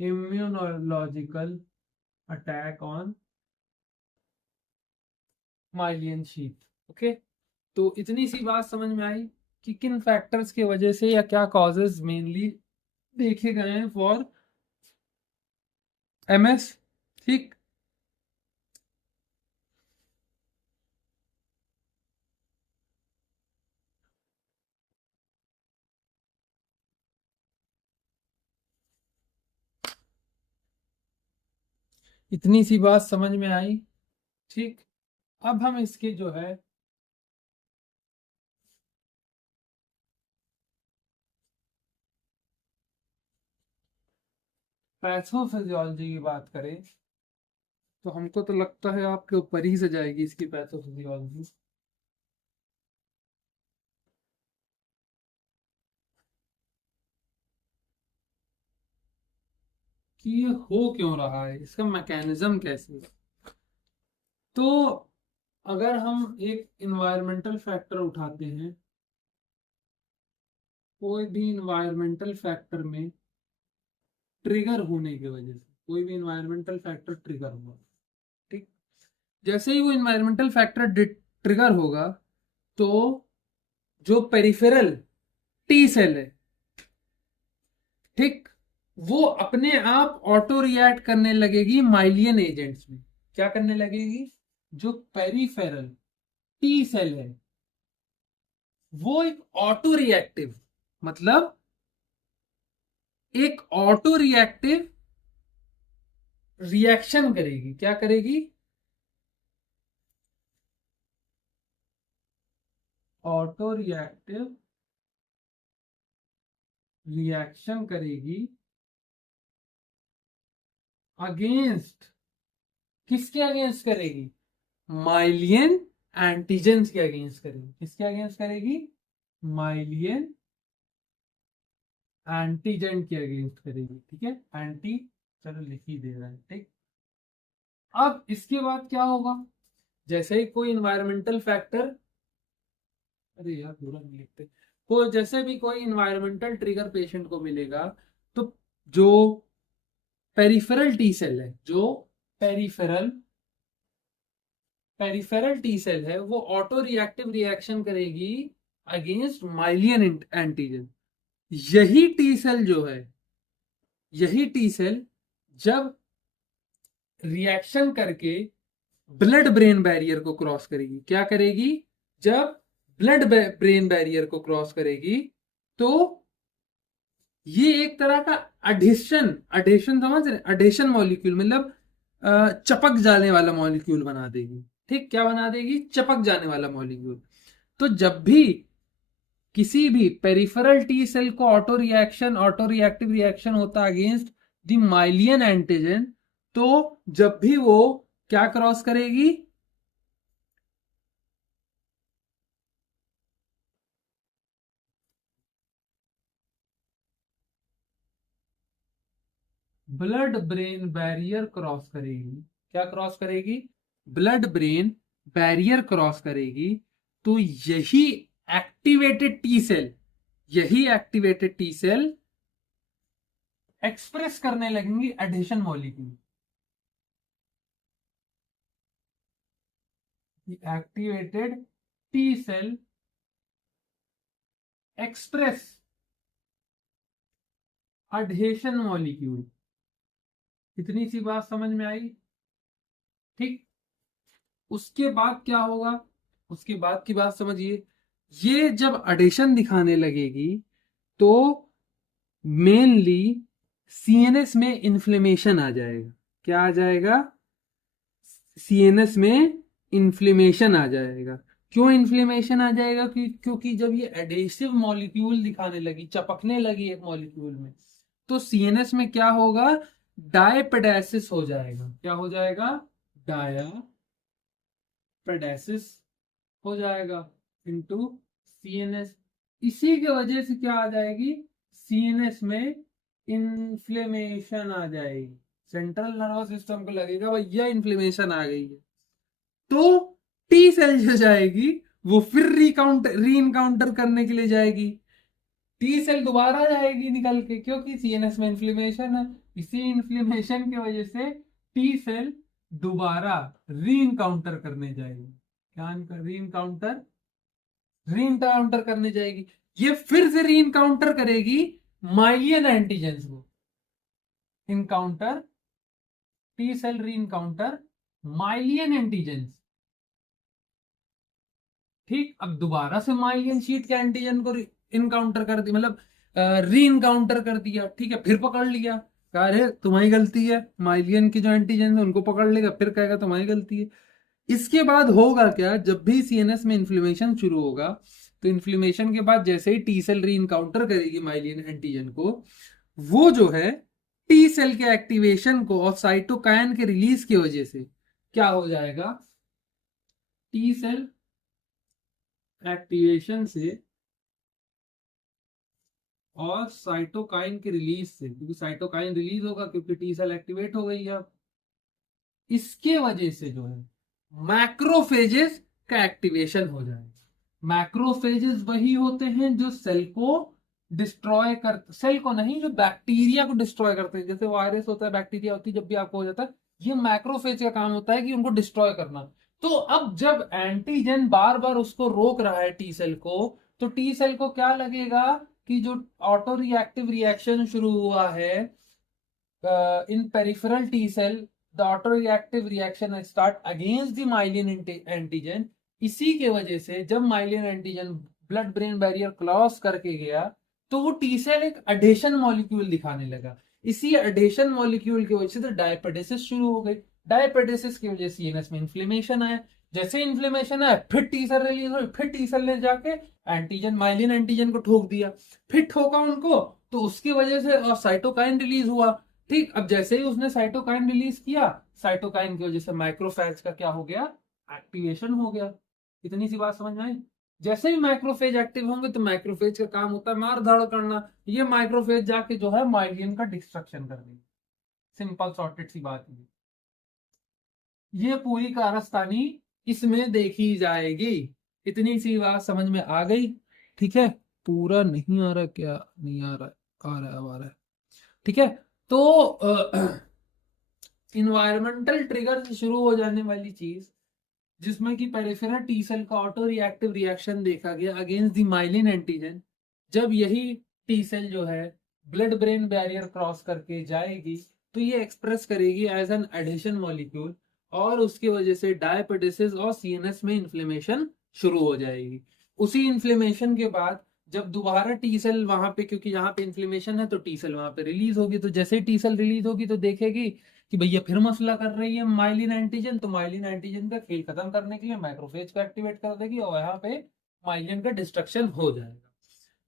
immunological attack on myelin sheath. Okay, तो इतनी सी बात समझ में आई कि किन फैक्टर्स की वजह से या क्या कॉजेज मेनली देखे गए हैं फॉर MS, ठीक। इतनी सी बात समझ में आई, ठीक। अब हम इसके जो है पैथोफिजियोलॉजी की बात करें तो हमको तो लगता है आपके ऊपर ही से जाएगी इसकी पैथोफिजियोलॉजी, कि ये हो क्यों रहा है, इसका मैकेनिज्म कैसे है। तो अगर हम एक इन्वायरमेंटल फैक्टर उठाते हैं, कोई भी इन्वायरमेंटल फैक्टर में ट्रिगर होने की वजह से, कोई भी इन्वायरमेंटल फैक्टर ट्रिगर हुआ, ठीक। जैसे ही वो इन्वायरमेंटल फैक्टर ट्रिगर होगा तो जो पेरिफेरल टी सेल है, ठीक, वो अपने आप ऑटो रिएक्ट करने लगेगी माइलियन एजेंट्स में। क्या करने लगेगी? जो पेरिफेरल टी सेल है वो एक ऑटो रिएक्टिव, मतलब एक ऑटो रिएक्टिव रिएक्शन करेगी। क्या करेगी? ऑटो रिएक्टिव रिएक्शन करेगी अगेंस्ट, किसके अगेंस्ट करेगी? माइलियन एंटीजेंस के अगेंस्ट करेगी। किसके अगेंस्ट करेगी? माइलियन एंटीजन के अगेंस्ट करेगी, ठीक है, एंटी, चलो लिख ही दे रहा है, ठीक। अब इसके बाद क्या होगा, जैसे ही कोई इन्वायरमेंटल फैक्टर, अरे यार पूरा नहीं लिखते, को जैसे भी कोई इन्वायरमेंटल ट्रिगर पेशेंट को मिलेगा, तो जो पेरिफेरल टी सेल है, जो पेरिफेरल पेरिफेरल टी सेल है, वो ऑटो रिएक्टिव रिएक्शन करेगी अगेंस्ट माइलियन एंटीजन। यही टी सेल जो है, यही टी सेल जब रिएक्शन करके ब्लड ब्रेन बैरियर को क्रॉस करेगी, क्या करेगी, जब ब्लड ब्रेन बैरियर को क्रॉस करेगी, तो ये एक तरह का अडेशन अडेशन समझ रहे, अडेशन मॉलिक्यूल, मतलब चपक जाने वाला मॉलिक्यूल बना देगी, ठीक, क्या बना देगी, चपक जाने वाला मॉलिक्यूल। तो जब भी किसी भी पेरिफेरल टी सेल को ऑटो रिएक्टिव रिएक्शन होता अगेंस्ट द माइलियन एंटीजन, तो जब भी वो क्या क्रॉस करेगी, ब्लड ब्रेन बैरियर क्रॉस करेगी, क्या क्रॉस करेगी, ब्लड ब्रेन बैरियर क्रॉस करेगी, तो यही एक्टिवेटेड टी सेल एक्सप्रेस करने लगेंगी adhesion molecule. Activated T cell express adhesion molecule. इतनी सी बात समझ में आई, ठीक। उसके बाद क्या होगा, उसके बाद की बात समझिए, ये जब एडिशन दिखाने लगेगी, तो मेनली सीएनएस में इन्फ्लेमेशन आ जाएगा। क्या आ जाएगा, सीएनएस में इन्फ्लेमेशन आ जाएगा। क्यों इन्फ्लेमेशन आ जाएगा, क्योंकि जब ये एडेसिव मॉलिक्यूल दिखाने लगी, चपकने लगी एक मॉलिक्यूल में, तो सीएनएस में क्या होगा, डायपेडेसिस हो जाएगा। क्या हो जाएगा, डायपेडेसिस हो जाएगा इनटू सीएनएस। इसी के वजह से क्या आ जाएगी, सीएनएस में इन्फ्लेमेशन आ जाएगी। सेंट्रल नर्वस सिस्टम को लगेगा भैया इन्फ्लेमेशन आ गई है, तो टी सेल जो जाएगी वो फिर री इनकाउंटर करने के लिए जाएगी। टी सेल दोबारा जाएगी निकल के, क्योंकि सीएनएस में इन्फ्लेमेशन है। इसी इन्फ्लेमेशन की वजह से टी सेल दोबारा री इनकाउंटर करने जाएगी। क्या री इनकाउंटर करने जाएगी। ये फिर से री इनकाउंटर करेगी माइलियन एंटीजेंस को। इनकाउंटर, टी सेल री इनकाउंटर माइलियन एंटीजेंस, ठीक। अब दोबारा से माइलियन शीट के एंटीजन को इनकाउंटर कर दिया, मतलब री इनकाउंटर कर दिया, ठीक है, फिर पकड़ लिया, कह रहे तुम्हारी गलती है, माइलियन की जो एंटीजन है उनको पकड़ लेगा, फिर कहेगा तुम्हारी गलती है। इसके बाद होगा क्या, जब भी सीएनएस में इन्फ्लेमेशन शुरू होगा, तो इन्फ्लेमेशन के बाद जैसे ही टी सेल री इनकाउंटर करेगी माइलियन एंटीजन को, वो जो है टी सेल के एक्टिवेशन को और साइटोकाइन के रिलीज की वजह से क्या हो जाएगा, टी सेल एक्टिवेशन से और साइटोकाइन के रिलीज से, क्योंकि साइटोकाइन रिलीज होगा क्योंकि टी सेल एक्टिवेट हो गई है, इसके वजह से जो है मैक्रोफेजेस का एक्टिवेशन हो जाएगा। मैक्रोफेजेस वही होते हैं जो सेल को डिस्ट्रॉय कर, सेल को नहीं, जो बैक्टीरिया को डिस्ट्रॉय करते हैं। जैसे वायरस होता है, बैक्टीरिया होती है, जब भी आपको हो जाता है, ये मैक्रोफेज का काम होता है कि उनको डिस्ट्रॉय करना। तो अब जब एंटीजन बार बार उसको रोक रहा है टी सेल को, तो टी सेल को क्या लगेगा कि जो ऑटो रिएक्टिव रिएक्शन शुरू हुआ है in peripheral T cell, the auto reactive reaction start against the myelin antigen. इसी के वजह से जब myelin antigen blood brain barrier cross करके गया, तो वो टी सेल एक अडेशन मॉलिक्यूल दिखाने लगा। इसी अडेशन मॉलिक्यूल की वजह से डायपेडेसिस शुरू हो गई। डायपेडेसिस की वजह से सीएनएस में इन्फ्लेमेशन आया। जैसे इन्फ्लेमेशन आया, फिर टी सेल रिलीज हुई, फिर टी सेल ने जाके एंटीजन, माइलियन एंटीजन को ठोक दिया, फिर ठोका उनको, तो उसकी वजह से साइटोकाइन रिलीज हुआ, ठीक। अब जैसे ही उसने साइटोकाइन रिलीज किया, साइटोकाइन की वजह से माइक्रोफेज का क्या हो गया, एक्टिवेशन हो गया। इतनी सी बात समझ में आई। जैसे ही मैक्रोफेज एक्टिव होंगे तो मैक्रोफेज का काम होता है मार धाड़ करना, ये माइक्रोफेज जाके जो है माइलियन का डिस्ट्रक्शन कर देंगे। सिंपल सॉर्टेड सी बात है, ये पूरी कारस्तानी इसमें देखी जाएगी। इतनी सी बात समझ में आ गई? ठीक है, पूरा नहीं आ रहा क्या? नहीं आ रहा, आ रहा है, अब आ रहा है। ठीक है, तो इन्वायरमेंटल ट्रिगर से शुरू हो जाने वाली चीज जिसमें कि पेरिफेरल टी सेल का ऑटो रिएक्टिव रिएक्शन देखा गया अगेंस्ट द माइलिन एंटीजन, जब यही टी सेल जो है ब्लड ब्रेन बैरियर क्रॉस करके जाएगी तो ये एक्सप्रेस करेगी एज एन एडिशन मॉलिक्यूल, और उसकी वजह से डायबिटिस और सीएनएस में इन्फ्लेमेशन शुरू हो जाएगी। उसी इन्फ्लेमेशन के बाद जब दोबारा टी सेल वहां पे, क्योंकि यहाँ पे इन्फ्लेमेशन है तो टी सेल वहां पे रिलीज होगी, तो जैसे ही टी सेल रिलीज होगी तो देखेगी कि भैया फिर मसला कर रही है माइलिन एंटीजन, तो माइलिन एंटीजन का खेल खत्म करने के लिए मैक्रोफेज को एक्टिवेट कर देगी और यहाँ पे माइलिन का डिस्ट्रक्शन हो जाएगा।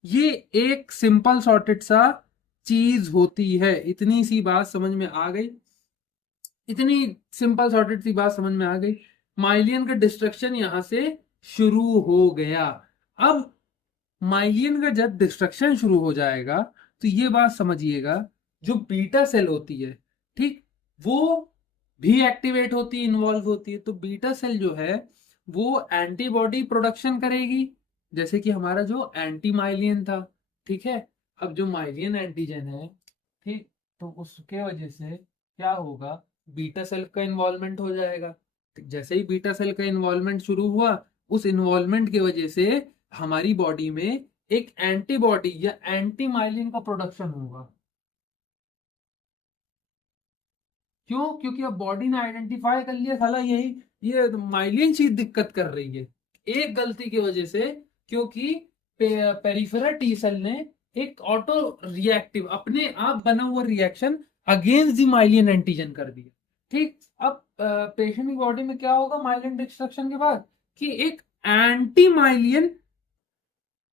ये एक सिंपल सॉर्टेड सा चीज होती है। इतनी सी बात समझ में आ गई? इतनी सिंपल सॉर्टेड सी बात समझ में आ गई। माइलियन का डिस्ट्रक्शन यहां से शुरू हो गया। अब माइलियन का जब डिस्ट्रक्शन शुरू हो जाएगा तो ये बात समझिएगा, जो बीटा सेल होती है, ठीक, वो भी एक्टिवेट होती है, इन्वॉल्व होती है। तो बीटा सेल जो है वो एंटीबॉडी प्रोडक्शन करेगी, जैसे कि हमारा जो एंटी माइलियन था। ठीक है, अब जो माइलियन एंटीजन है, ठीक, तो उसके वजह से क्या होगा, बीटा सेल का इन्वॉल्वमेंट हो जाएगा। जैसे ही बीटा सेल का इन्वॉल्वमेंट शुरू हुआ, उस इन्वॉल्वमेंट की वजह से हमारी बॉडी में एक एंटीबॉडी या एंटी माइलिन का प्रोडक्शन होगा। क्यों? क्योंकि अब बॉडी ने आइडेंटिफाई कर लिया साला यही ये माइलिन चीज दिक्कत कर रही है, एक गलती की वजह से, क्योंकि पेरिफेरल टी सेल ने एक ऑटो रिएक्टिव अपने आप बना हुआ reaction against the myelin antigen कर दिया। ठीक, अब पेशेंट की बॉडी में क्या होगा माइलिन डिस्ट्रक्शन के बाद, कि एक एंटी माइलियन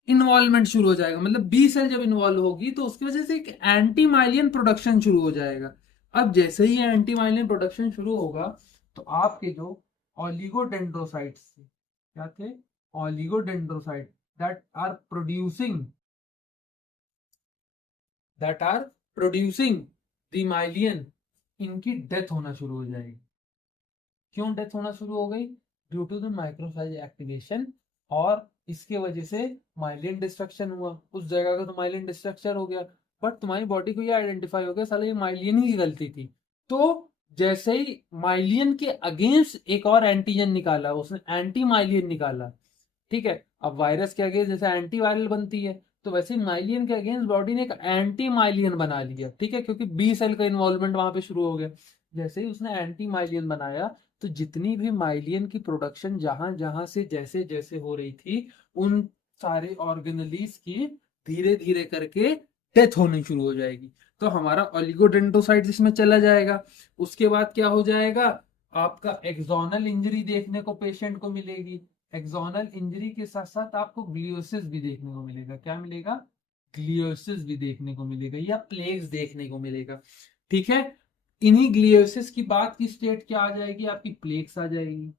इन्वॉल्वमेंट शुरू हो जाएगा। मतलब बी सेल जब इन्वॉल्व होगी तो उसकी वजह से एक एंटी माइलियन प्रोडक्शन शुरू हो जाएगा। अब जैसे ही एंटी माइलियन प्रोडक्शन शुरू होगा तो आपके जो ऑलिगोडेंड्रोसाइट्स थे, क्या थे? Oligodendrocyte that are producing the माइलियन, इनकी डेथ होना शुरू हो जाएगी। क्यों डेथ होना शुरू हो गई? Due to the microphage activation, और इसके वजह से माइलियन डिस्ट्रक्शन हुआ, उस जगह का तो माइलियन डिस्ट्रक्शन हो गया। बट तुम्हारी बॉडी को ये आइडेंटिफाई हो गया साला ये माइलियन ही की गलती थी। तो जैसे ही माइलियन के अगेंस्ट एक और एंटीजन निकाला, उसने एंटी माइलियन निकाला। ठीक है, अब वायरस के अगेंस्ट जैसे एंटीवायरल बनती है, तो वैसे माइलियन के अगेंस्ट बॉडी ने एक एंटी माइलियन बना लिया। ठीक है, क्योंकि बी सेल का इन्वॉल्वमेंट वहां पे शुरू हो गया। जैसे ही उसने एंटी माइलियन बनाया तो जितनी भी माइलियन की प्रोडक्शन जहां जहां से जैसे जैसे हो रही थी, उन सारे ऑर्गेनेलीज की धीरे धीरे करके डेथ होनी शुरू हो जाएगी। तो हमारा ओलिगोडेंड्रोसाइट इसमें चला जाएगा। उसके बाद क्या हो जाएगा, आपका एक्सोनल इंजरी देखने को पेशेंट को मिलेगी। एक्सोनल इंजरी के साथ साथ आपको ग्लियोसिस भी देखने को मिलेगा। क्या मिलेगा? ग्लियोसिस भी देखने को मिलेगा, या प्लेग्स देखने को मिलेगा। ठीक है, इन्हीं ग्लियोसिस की बात की स्टेट क्या आ जाएगी आपकी? प्लेक्स आ जाएगी।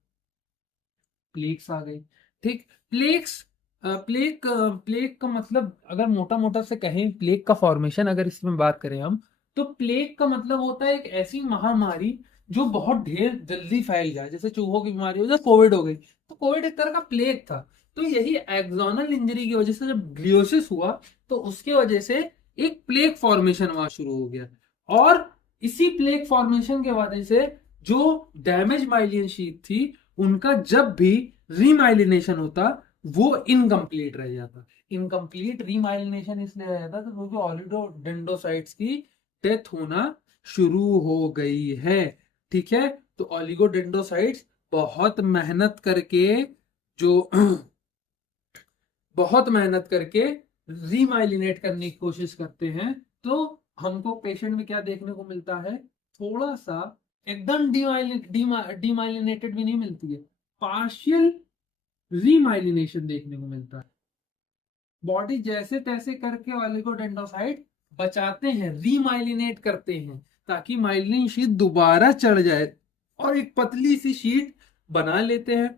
प्लेक्स आ गई। ठीक, प्लेक्स, प्लेग का मतलब अगर मोटा मोटा से कहें, प्लेग का फॉर्मेशन अगर इसमें बात करें हम, तो प्लेग का मतलब होता है एक ऐसी महामारी जो बहुत ढेर जल्दी फैल जाए। जैसे चूहों की बीमारी हो, जैसे कोविड हो गई, तो कोविड एक तरह का प्लेग था। तो यही एक्सोनल इंजरी की वजह से जब ग्लियोसिस हुआ तो उसके वजह से एक प्लेग फॉर्मेशन हुआ शुरू हो गया, और इसी प्लेग फॉर्मेशन के वजह से जो डैमेज माइलियन शीट थी उनका जब भी रीमाइलिनेशन होता वो इनकम्प्लीट रह जाता। इनकम्प्लीट रीमाइलिनेशन इसलिए रह जाता क्योंकि ऑलिगोडेंड्रोसाइट्स की डेथ होना शुरू हो गई है। ठीक है, तो ऑलिगोडेंड्रोसाइट्स बहुत मेहनत करके जो बहुत मेहनत करके रीमाइलिनेट करने की कोशिश करते हैं, तो हमको पेशेंट में क्या देखने को मिलता है? थोड़ा सा एकदम डीमाइलिनेटेड भी नहीं मिलती है, पार्शियल रीमाइलिनेशन देखने को मिलता है। बॉडी जैसे तैसे करके ऑलिगोडेंड्रोसाइट बचाते हैं, रीमाइलिनेट करते हैं, ताकि माइलिन शीट दोबारा चढ़ जाए और एक पतली सी शीट बना लेते हैं।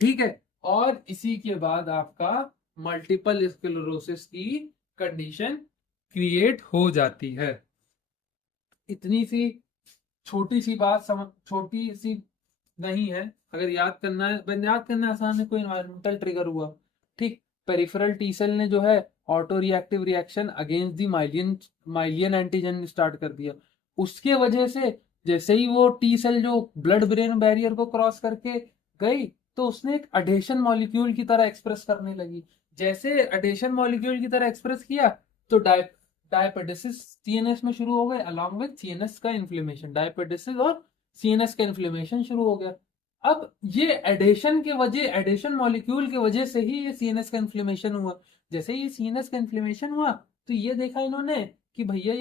ठीक है, और इसी के बाद आपका मल्टीपल स्क्लेरोसिस की कंडीशन क्रिएट हो जाती है। इतनी सी छोटी सी बात समझ, छोटी सी नहीं है, अगर याद करना है, याद करना आसान है। कोई एनवायरमेंटल ट्रिगर हुआ, ठीक, पेरिफेरल टी सेल ने जो है auto reactive reaction against the myelin antigen start कर दिया। उसके वजह से जैसे ही वो टी सेल जो ब्लड ब्रेन बैरियर को क्रॉस करके गई, तो उसने एक अडेशन मॉलिक्यूल की तरह एक्सप्रेस करने लगी। जैसे अडेशन मॉलिक्यूल की तरह एक्सप्रेस किया, तो डायपेटिसिस सीएनएस में शुरू हो गए, अलॉन्ग विद सीएनएस का इन्फ्लेमेशन। डायपेटिसिस और सीएनएस का इन्फ्लेमेशन शुरू हो गया। अब ये एडेशन मॉलिक्यूल की वजह से ही ये सीएनएस का इन्फ्लेमेशन हुआ। जैसे ये सीएनएस का इन्फ्लेमेशन हुआ, तो ये देखा इन्होंने कि भैया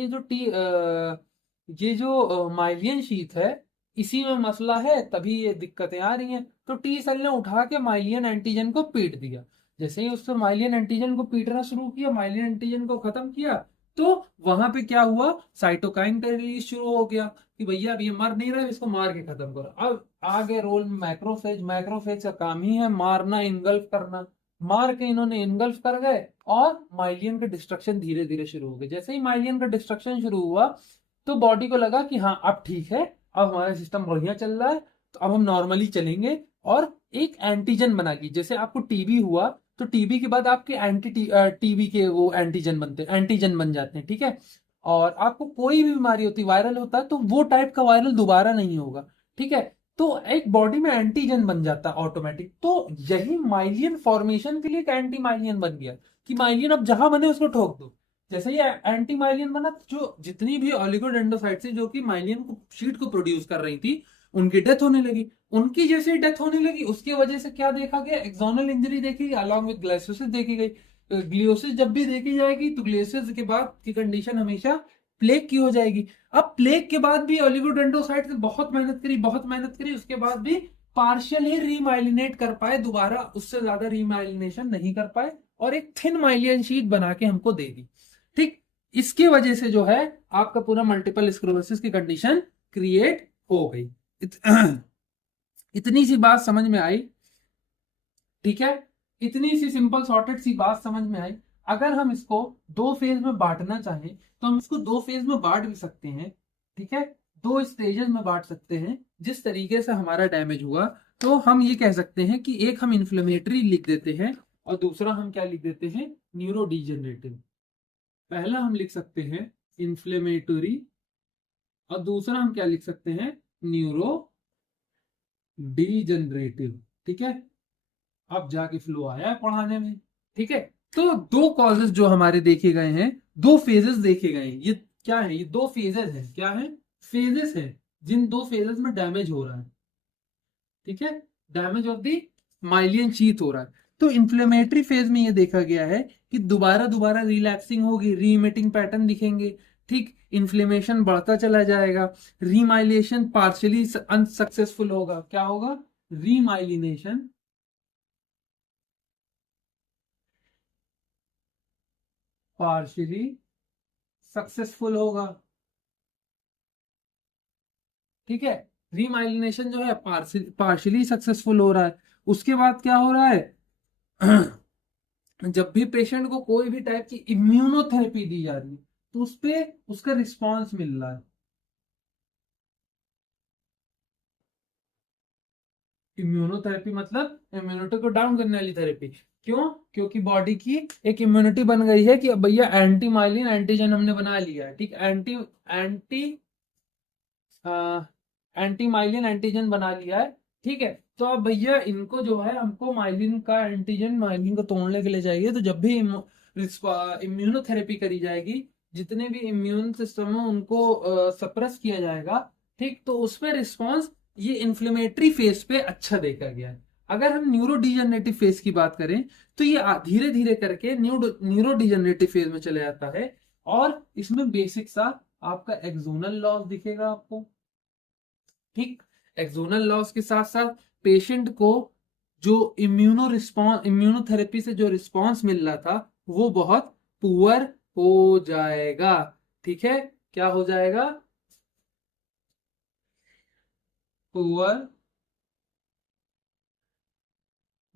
ये जो माइलियन शीथ है, इसी में मसला है, तभी ये दिक्कतें आ रही हैं। तो टी सेल ने उठा के माइलियन एंटीजन को पीट दिया। जैसे ही उसने माइलियन एंटीजन को पीटना शुरू किया, माइलियन एंटीजन को खत्म किया, तो वहां पे क्या हुआ, साइटोकाइन का रिलीज शुरू हो गया कि भैया अब ये मर नहीं रहा है, इसको मार के खत्म करो। अब आ गए रोल मैक्रोफेज। मैक्रोफेज का काम ही है मारना, इनगल्फ करना। मार के इन्होंने इनगल्फ कर गए और माइलियन का डिस्ट्रक्शन धीरे धीरे शुरू हो गया। जैसे ही माइलियन का डिस्ट्रक्शन शुरू हुआ, तो बॉडी को लगा कि हाँ अब ठीक है, अब हमारा सिस्टम बढ़िया चल रहा है, तो अब हम नॉर्मली चलेंगे। और एक एंटीजन बना की, जैसे आपको टीबी हुआ, तो टीबी के बाद आपके टीबी के वो एंटीजन बन जाते हैं, ठीक है। और आपको कोई भी बीमारी होती, वायरल होता है, तो वो टाइप का वायरल दोबारा नहीं होगा, ठीक है। तो एक बॉडी में एंटीजन बन जाता है ऑटोमेटिक। तो यही माइलियन फॉर्मेशन के लिए एक एंटी माइलियन बन गया कि माइलियन अब जहां बने उसको ठोक दो। जैसे ये एंटी माइलियन बना, जो जितनी भी ऑलिगोडेंड्रोसाइट्स जो कि माइलियन को शीट को प्रोड्यूस कर रही थी, उनकी डेथ होने लगी। उनकी जैसे डेथ होने लगी, उसकी वजह से क्या देखा गया, एक्सोनल इंजरी देखी गई, अलॉन्ग विद ग्लाइकोसिस देखी गई। ग्लियोसिस जब भी देखी जाएगी, तो ग्लियोसिस के बाद की कंडीशन हमेशा प्लेग की हो जाएगी। अब प्लेग के बाद भी ओलिगोडेंड्रोसाइट ने बहुत मेहनत करी, उसके बाद भी पार्शियल ही रीमाइलिनेट कर पाए, दोबारा उससे ज्यादा रीमाइलिनेशन नहीं कर पाए, और एक थिन माइलियन शीट बना के हमको दे दी, ठीक। इसकी वजह से जो है आपका पूरा मल्टीपल स्क्लेरोसिस की कंडीशन क्रिएट हो गई। इतनी सी बात समझ में आई, ठीक है। इतनी सी सिंपल सॉर्टेड सी बात समझ में आई। अगर हम इसको दो फेज में बांटना चाहें, तो हम इसको दो फेज में बांट भी सकते हैं, ठीक है। दो स्टेजेस में बांट सकते हैं। जिस तरीके से हमारा डैमेज हुआ, तो हम ये कह सकते हैं कि एक हम इन्फ्लेमेटरी लिख देते हैं, और दूसरा हम क्या लिख देते हैं, न्यूरो डिजेनरेटिव। पहला हम लिख सकते हैं इन्फ्लेमेटरी, और दूसरा हम क्या लिख सकते हैं, न्यूरो डिजेनरेटिव, ठीक है। अब जाके फ्लो आया है पढ़ाने में, ठीक है। तो दो कॉजेस जो हमारे देखे गए हैं, दो फेजेस देखे गए हैं। ये क्या है, ये दो फेजेस हैं, क्या है, फेजेस हैं, जिन दो फेजेस में डैमेज हो रहा है, ठीक है। Damage of the myelin sheath हो रहा है। तो इन्फ्लेमेटरी फेज में ये देखा गया है कि दोबारा दोबारा रिलैक्सिंग होगी, रीइमिटिंग पैटर्न दिखेंगे, ठीक। इन्फ्लेमेशन बढ़ता चला जाएगा, रीमाइलेशन पार्शियली अनसक्सेसफुल होगा। क्या होगा, रीमाइलिनेशन पार्शियली सक्सेसफुल होगा, ठीक है। रीमाइलिनेशन जो है पार्शियली सक्सेसफुल हो रहा है। उसके बाद क्या हो रहा है, जब भी पेशेंट को कोई भी टाइप की इम्यूनोथेरेपी दी जा रही है, तो उस पे उसका रिस्पॉन्स मिल रहा है। इम्यूनोथेरेपी मतलब इम्यूनिटी को डाउन करने वाली थेरेपी। क्यों, क्योंकि बॉडी की एक इम्यूनिटी बन गई है कि अब भैया एंटी माइलिन एंटीजन हमने बना लिया है, ठीक। Anti anti anti myelin antigen बना लिया है, ठीक है। तो अब भैया इनको जो है, हमको माइलिन का एंटीजन माइलिन को तोड़ने के लिए चाहिए। तो जब भी इम्यूनोथेरेपी करी जाएगी, जितने भी इम्यून सिस्टम है उनको सप्रेस किया जाएगा, ठीक। तो उस पर रिस्पॉन्स ये इन्फ्लेमेटरी फेज पे अच्छा देखा गया है। अगर हम न्यूरो डिजेनरेटिव फेज की बात करें, तो ये धीरे धीरे करके न्यूरो डिजेनरेटिव फेज में चले जाता है। और इसमें बेसिक सा आपका एक्सोनल लॉस दिखेगा आपको, ठीक। एक्सोनल लॉस के साथ साथ पेशेंट को जो इम्यूनोथेरेपी से जो रिस्पॉन्स मिल रहा था, वो बहुत पुअर हो जाएगा, ठीक है। क्या हो जाएगा, पुअर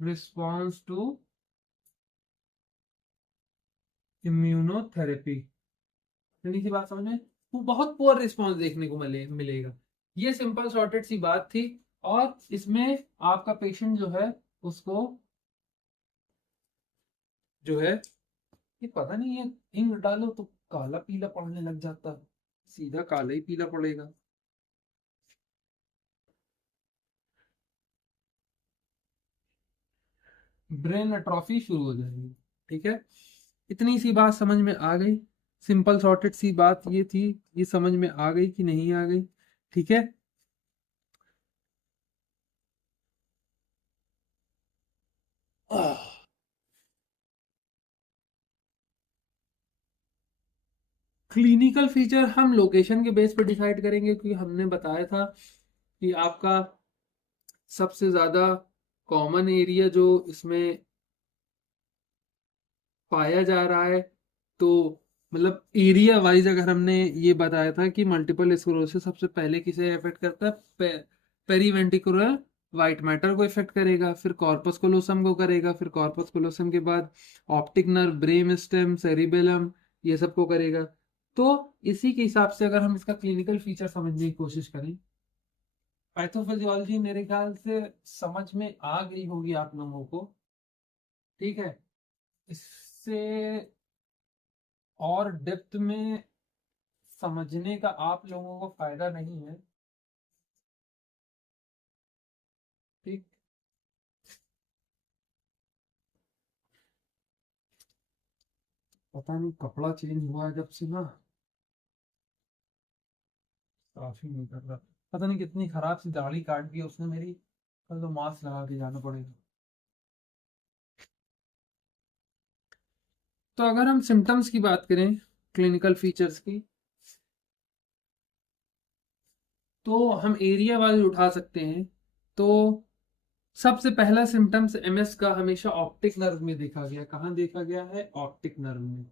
रिस्पॉन्स टू इम्यूनोथेरेपी। जल्दी सी बात समझ में, वो बहुत पुअर रिस्पॉन्स देखने को मिलेगा। ये सिंपल शॉर्टेड सी बात थी। और इसमें आपका पेशेंट जो है उसको जो है, ये पता नहीं है, इंक डालो तो काला पीला पड़ने लग जाता है, सीधा काला ही पीला पड़ेगा। ब्रेन एट्रोफी शुरू हो जाएगी। ठीक है, इतनी सी बात समझ में आ गई। सिंपल सॉर्टेड सी बात ये थी, ये समझ में आ गई कि नहीं आ गई? ठीक है। क्लिनिकल फीचर हम लोकेशन के बेस पे डिसाइड करेंगे, क्योंकि हमने बताया था कि आपका सबसे ज्यादा कॉमन एरिया जो इसमें पाया जा रहा है, तो मतलब एरिया वाइज अगर हमने ये बताया था कि मल्टीपल स्क्लेरोसिस सबसे पहले किसे इफेक्ट करता है, पेरीवेंट्रिकुलर वाइट मैटर को इफेक्ट करेगा, फिर कॉर्पस कोलोसम को करेगा, फिर कॉर्पस कोलोसम के बाद optic nerve, brain stem, cerebellum, ये सब को करेगा। तो इसी के हिसाब से अगर हम इसका क्लिनिकल फीचर समझने की कोशिश करें, पैथोफिजियोलॉजी मेरे ख्याल से समझ में आ गई होगी आप लोगों को। ठीक है, इससे और डेप्थ में समझने का आप लोगों को फायदा नहीं है। ठीक, पता नहीं कपड़ा चेंज हुआ है जब से ना, काफी नहीं कर रहा। पता नहीं कितनी खराब सी दाढ़ी काट दी है उसने मेरी, कल तो मास्क लगा के जाना पड़ेगा। तो अगर हम सिम्टम्स की बात करें, क्लिनिकल फीचर्स की, तो हम एरिया वाइज उठा सकते हैं। तो सबसे पहला सिम्टम्स एमएस का हमेशा ऑप्टिक नर्व में देखा गया। कहाँ देखा गया है? ऑप्टिक नर्व में।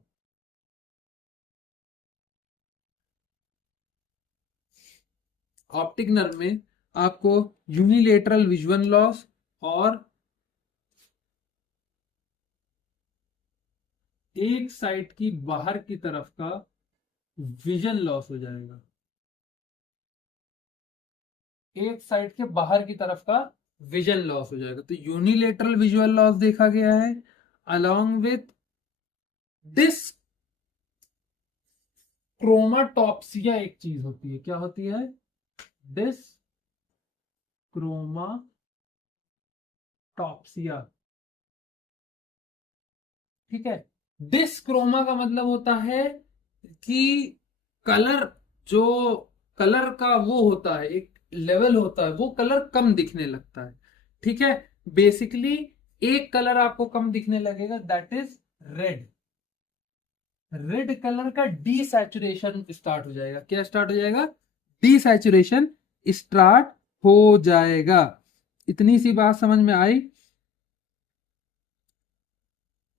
ऑप्टिक नर्व में आपको यूनिलेटरल विजुअल लॉस और एक साइड की बाहर की तरफ का विजन लॉस हो जाएगा। एक साइड के बाहर की तरफ का विजन लॉस हो जाएगा, तो यूनिलेटरल विजुअल लॉस देखा गया है, अलोंग विथ डिस्क्रोमाटॉप्सिया। एक चीज होती है, क्या होती है? डिस्क्रोमाटॉप्सिया। ठीक है, डिस्क्रोमा का मतलब होता है कि कलर, जो कलर का वो होता है, एक लेवल होता है, वो कलर कम दिखने लगता है। ठीक है, बेसिकली एक कलर आपको कम दिखने लगेगा, that is red. Red colour का डीसैचुरेशन स्टार्ट हो जाएगा। क्या स्टार्ट हो जाएगा? डीसैचुरेशन स्टार्ट हो जाएगा। इतनी सी बात समझ में आई।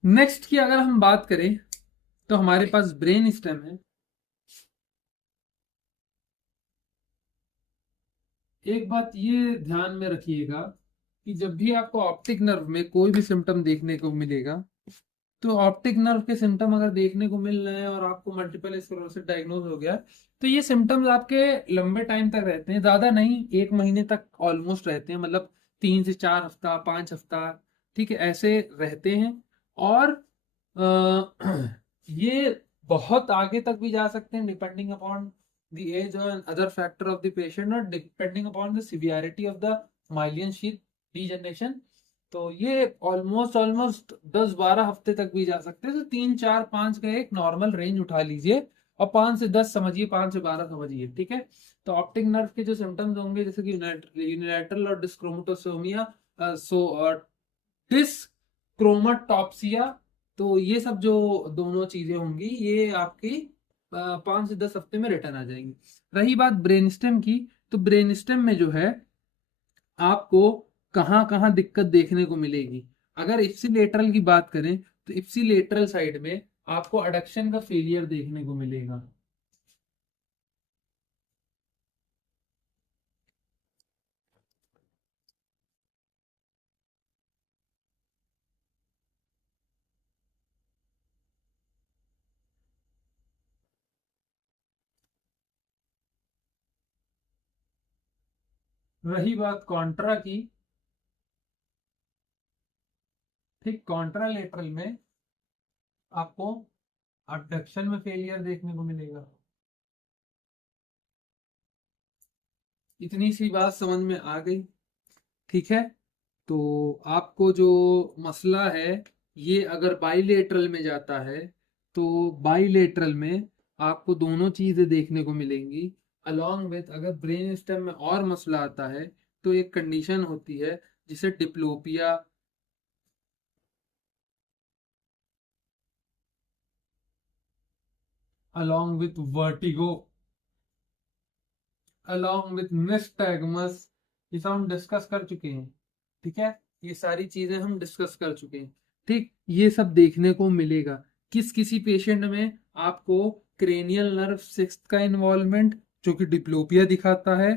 नेक्स्ट की अगर हम बात करें, तो हमारे पास ब्रेन स्टेम है। एक बात ये ध्यान में रखिएगा कि जब भी आपको ऑप्टिक नर्व में कोई भी सिम्टम देखने को मिलेगा, तो ऑप्टिक नर्व के सिम्टम अगर देखने को मिल रहे हैं और आपको मल्टीपल स्क्लेरोसिस डायग्नोज हो गया, तो ये सिम्टम्स आपके लंबे टाइम तक रहते हैं, ज्यादा नहीं, 1 महीने तक ऑलमोस्ट रहते हैं, मतलब 3 से 4 हफ्ता, 5 हफ्ता। ठीक है, ऐसे रहते हैं। और ये बहुत आगे तक भी जा सकते हैं, डिपेंडिंग अपॉन द एज और other factor of the patient, और depending upon the severity of the myelin sheath degeneration. तो ये ऑलमोस्ट ऑलमोस्ट 10-12 हफ्ते तक भी जा सकते हैं। तो 3, 4, 5 का एक नॉर्मल रेंज उठा लीजिए, और 5 से 10 समझिए, 5 से 12 समझिए। ठीक है, तो ऑप्टिक नर्व के जो सिम्टम्स होंगे, जैसे कि यूनिलैटरल और डिस्क्रोमेटोसोमिया, सो और डिस्क्रोमाटॉप्सिया, तो ये सब जो दोनों चीजें होंगी, ये आपकी 5 से 10 हफ्ते में रिटर्न आ जाएंगी। रही बात ब्रेनस्टेम की, तो ब्रेनस्टेम में जो है आपको कहाँ कहाँ दिक्कत देखने को मिलेगी। अगर इप्सिलेटरल की बात करें, तो इप्सिलेटरल साइड में आपको अडक्शन का फेलियर देखने को मिलेगा। रही बात कॉन्ट्रा की, ठीक, कॉन्ट्रालेटरल में आपको अबडक्शन में फेलियर देखने को मिलेगा। इतनी सी बात समझ में आ गई, ठीक है। तो आपको जो मसला है, ये अगर बाइलेटरल में जाता है तो बाइलेटरल में आपको दोनों चीजें देखने को मिलेंगी। अलॉन्ग विथ अगर ब्रेन स्टेम में और मसला आता है तो एक कंडीशन होती है जिसे diplopia, along with vertigo, along with nystagmus, ये सब हम डिस्कस कर चुके हैं, ठीक है। ये सारी चीजें हम डिस्कस कर चुके हैं, ठीक। ये सब देखने को मिलेगा किसी पेशेंट में आपको क्रेनियल नर्व सिक्स का इन्वॉल्वमेंट जो कि डिप्लोपिया दिखाता है।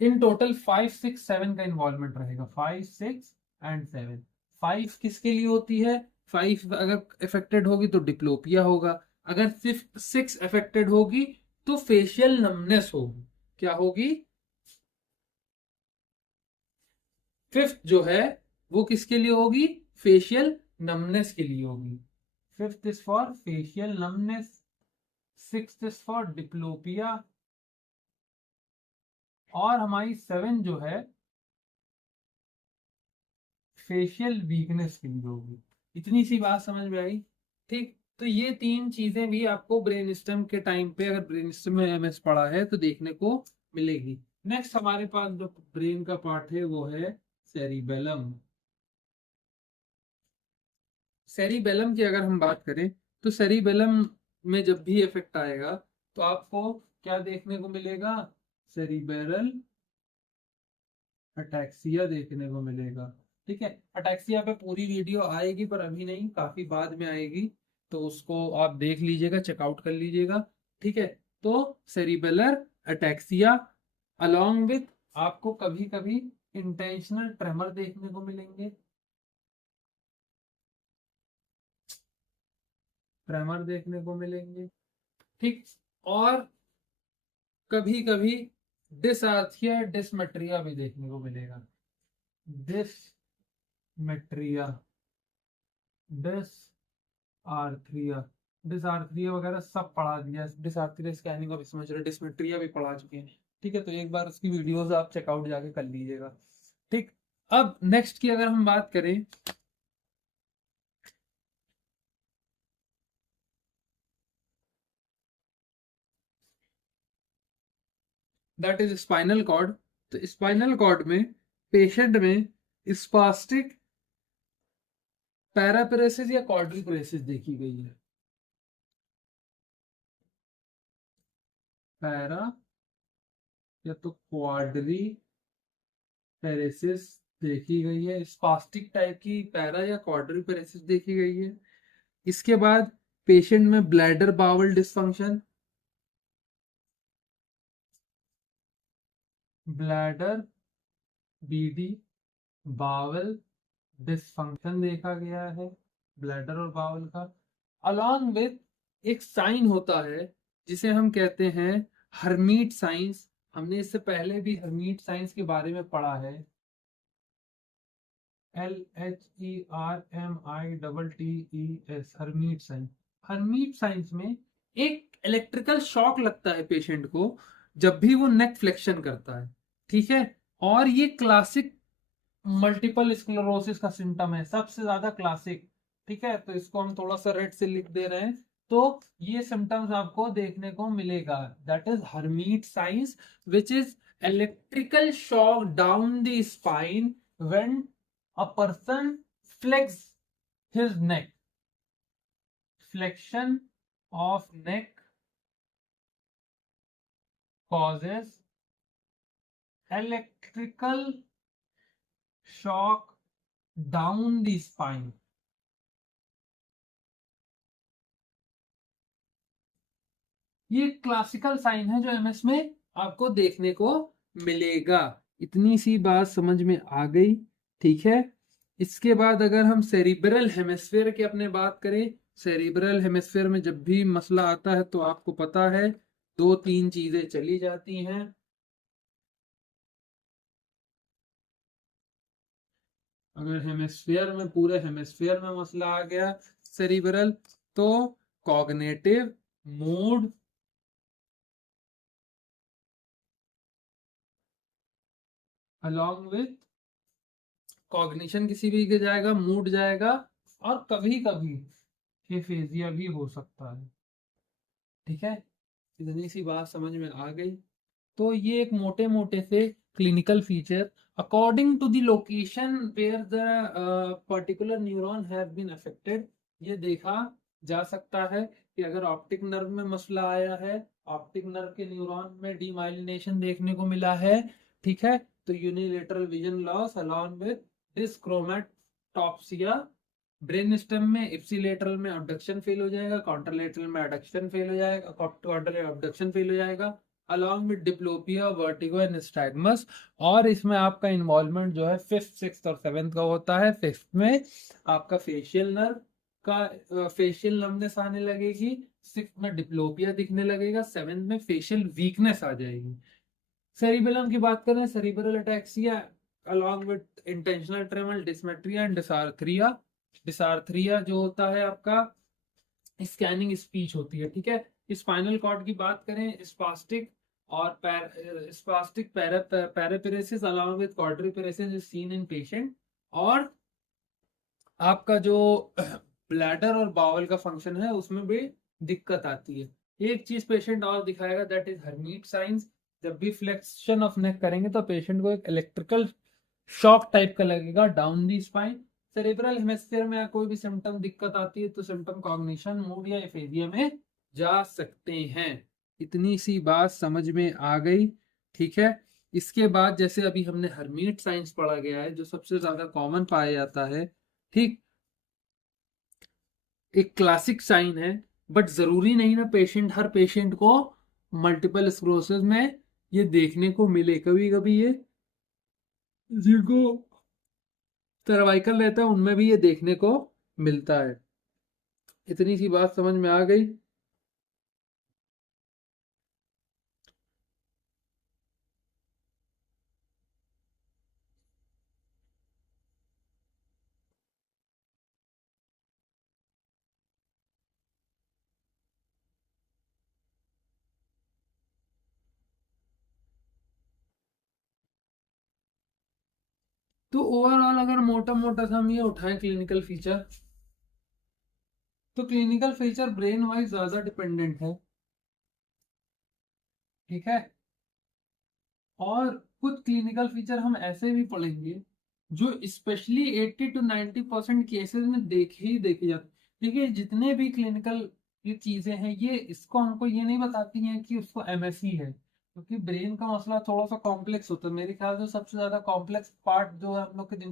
इन टोटल 5 6 7 का इन्वॉल्वमेंट रहेगा, 5 6 एंड 7। 5 किसके लिए होती है? 5 अगर इफेक्टेड होगी तो डिप्लोपिया होगा, अगर सिर्फ 6 इफेक्टेड होगी तो फेशियल नमनेस होगी। क्या होगी? फिफ्थ जो है वो किसके लिए होगी? फेशियल नमनेस के लिए होगी। Fifth is for facial numbness, sixth is for diplopia, और हमारी 7 जो है फेशियल वीकनेस के लिए होगी। इतनी सी बात समझ में आई, ठीक। तो ये तीन चीजें भी आपको ब्रेन स्टेम के टाइम पे, अगर ब्रेन स्टेम में एमएस पढ़ा है तो देखने को मिलेगी। नेक्स्ट हमारे पास जो ब्रेन का पार्ट है वो है सेरिबेलम। सेरिबेलम की अगर हम बात करें तो सेरिबेलम में जब भी इफेक्ट आएगा तो आपको क्या देखने को मिलेगा? सेरिबेरल अटैक्सिया देखने को मिलेगा, ठीक है। अटैक्सिया पे पूरी वीडियो आएगी पर अभी नहीं, काफी बाद में आएगी, तो उसको आप देख लीजिएगा, चेकआउट कर लीजिएगा, ठीक है। तो सेरिबेलर अटैक्सिया अलोंग विथ आपको कभी कभी इंटेंशनल ट्रेमर देखने को मिलेंगे, ट्रेमर देखने को मिलेंगे, ठीक। और कभी कभी डिसआर्थिया डिसमेट्रिया भी देखने को मिलेगा। डिसमेट्रिया, डिसआर्थ्रिया, डिसआर्थ्रिया वगैरह सब पढ़ा दिया। डिसआर्थ्रिया स्कैनिंग ऑफ समझ रहे, डिसमेट्रिया भी पढ़ा चुके हैं, ठीक है। तो एक बार उसकी वीडियोस आप चेकआउट जाके कर लीजिएगा, ठीक। अब नेक्स्ट की अगर हम बात करें, दैट इज स्पाइनल कॉर्ड। तो स्पाइनल कॉर्ड में पेशेंट में स्पास्टिक पैरापेरेसिस या क्वाड्रिपेरेसिस देखी गई है। पैरा या तो क्वाड्री पेरेसिस देखी गई है, स्पास्टिक टाइप की पैरा या क्वाड्री पेरेसिस देखी गई है। इसके बाद पेशेंट में bladder bowel dysfunction, bladder BD bowel dysfunction देखा गया है, ब्लैडर और बावल का। अलॉन्ग विथ एक साइन होता है जिसे हम कहते हैं हर्मीट साइंस। हमने इससे पहले भी हर्मीट साइंस के बारे में पढ़ा है, LHERMITTES, Hermite science. Hermite science में एक इलेक्ट्रिकल शॉक लगता है पेशेंट को जब भी वो नेक फ्लेक्शन करता है, ठीक है। और ये क्लासिक मल्टीपल स्क्लेरोसिस का सिम्टम है, सबसे ज्यादा क्लासिक, ठीक है। तो इसको हम थोड़ा सा रेड से लिख दे रहे हैं। तो ये सिम्टम्स आपको देखने को मिलेगा, that is Hermite science, which is electrical shock down the spine when a person flex his neck, flexion of neck causes electrical shock down the spine। ये क्लासिकल साइन है जो एमएस में आपको देखने को मिलेगा। इतनी सी बात समझ में आ गई, ठीक है। इसके बाद अगर हम सेरिब्रल हेमिस्फेयर की अपने बात करें, सेरिब्रल हेमिस्फेयर में जब भी मसला आता है तो आपको पता है 2 3 चीजें चली जाती हैं। अगर हेमिस्फीयर में, पूरे हेमिस्फीयर में मसला आ गया सेरिब्रल, तो cognitive, mood, along with cognition किसी भी के जाएगा, मूड जाएगा, और कभी कभी एफेजिया भी हो सकता है। ठीक है, इतनी सी बात समझ में आ गई। तो ये एक मोटे मोटे से clinical feature according to the location where the particular neuron have been affected, ये देखा जा सकता है कि अगर ऑप्टिक नर्व में मसला आया है, ऑप्टिक नर्व के न्यूरॉन में डीमाइलिनेशन देखने को मिला है, ठीक है, तो unilateral vision loss along with dyschromatopsia, brain stem में इप्सिलेटरल में अबडक्शन फेल हो जाएगा, कॉन्ट्रालेटरल में अडक्शन फेल हो जाएगा, क्वाड्रिलेटरल अबडक्शन फेल हो जाएगा, along with diplopia, vertigo and nystagmus. और इसमें आपका इन्वॉल्वमेंट जो है फिफ्थ, सिक्स्थ और सेवेंथ का होता है। फिफ्थ में आपका फेशियल नर्व का फेशियल नर्वनेस आने लगेगी, सिक्स्थ में डिप्लोपिया दिखने लगेगा, सेवेंथ में फेशियल वीकनेस आ जाएगी। सेरिबेलम की बात करें, cerebral ataxia along with intentional tremor, dysmetria and dysarthria. Dysarthria जो होता है आपका स्कैनिंग स्पीच होती है। ठीक है, स्पाइनल कॉर्ड की बात करें, स्पास्टिक और spastic paraparesis along with quadriparesis is seen in patient. और आपका जो ब्लैडर और बावल का फंक्शन है उसमें भी दिक्कत आती है। एक चीज पेशेंट और दिखाएगा, दैट इज हर्मीट साइंस। जब भी फ्लेक्शन ऑफ नेक करेंगे तो पेशेंट को एक इलेक्ट्रिकल शॉक टाइप का लगेगा down the spine. Cerebral hemisphere में कोई भी सिम्टम दिक्कत आती है तो सिम्टम कॉग्निशन, मूड या एफेजिया में जा सकते हैं। इतनी सी बात समझ में आ गई। ठीक है, इसके बाद जैसे अभी हमने हर्मीट साइंस पढ़ा गया है जो सबसे ज्यादा कॉमन पाया जाता है, ठीक, एक क्लासिक साइन है, बट जरूरी नहीं ना पेशेंट, हर पेशेंट को मल्टीपल स्क्लेरोसिस में ये देखने को मिले। कभी कभी ये जिनको सर्वाइकल रहता है उनमें भी ये देखने को मिलता है। इतनी सी बात समझ में आ गई। तो ओवरऑल अगर मोटा मोटा सा हम ये उठाएं क्लिनिकल फीचर, तो क्लिनिकल फीचर ब्रेन वाइज ज्यादा डिपेंडेंट है। ठीक है, और कुछ क्लिनिकल फीचर हम ऐसे भी पढ़ेंगे जो स्पेशली 80 to 90% केसेस में देखे ही देखे जाते। ठीक है, जितने भी क्लिनिकल ये चीजें हैं ये इसको हमको ये नहीं बताती हैं कि उसको एमएसई है, क्योंकि ब्रेन का मसला थोड़ा सा कॉम्प्लेक्स होता है। मेरे ख्याल से सबसे ज्यादा कॉम्प्लेक्स पार्ट जो है हम लोग के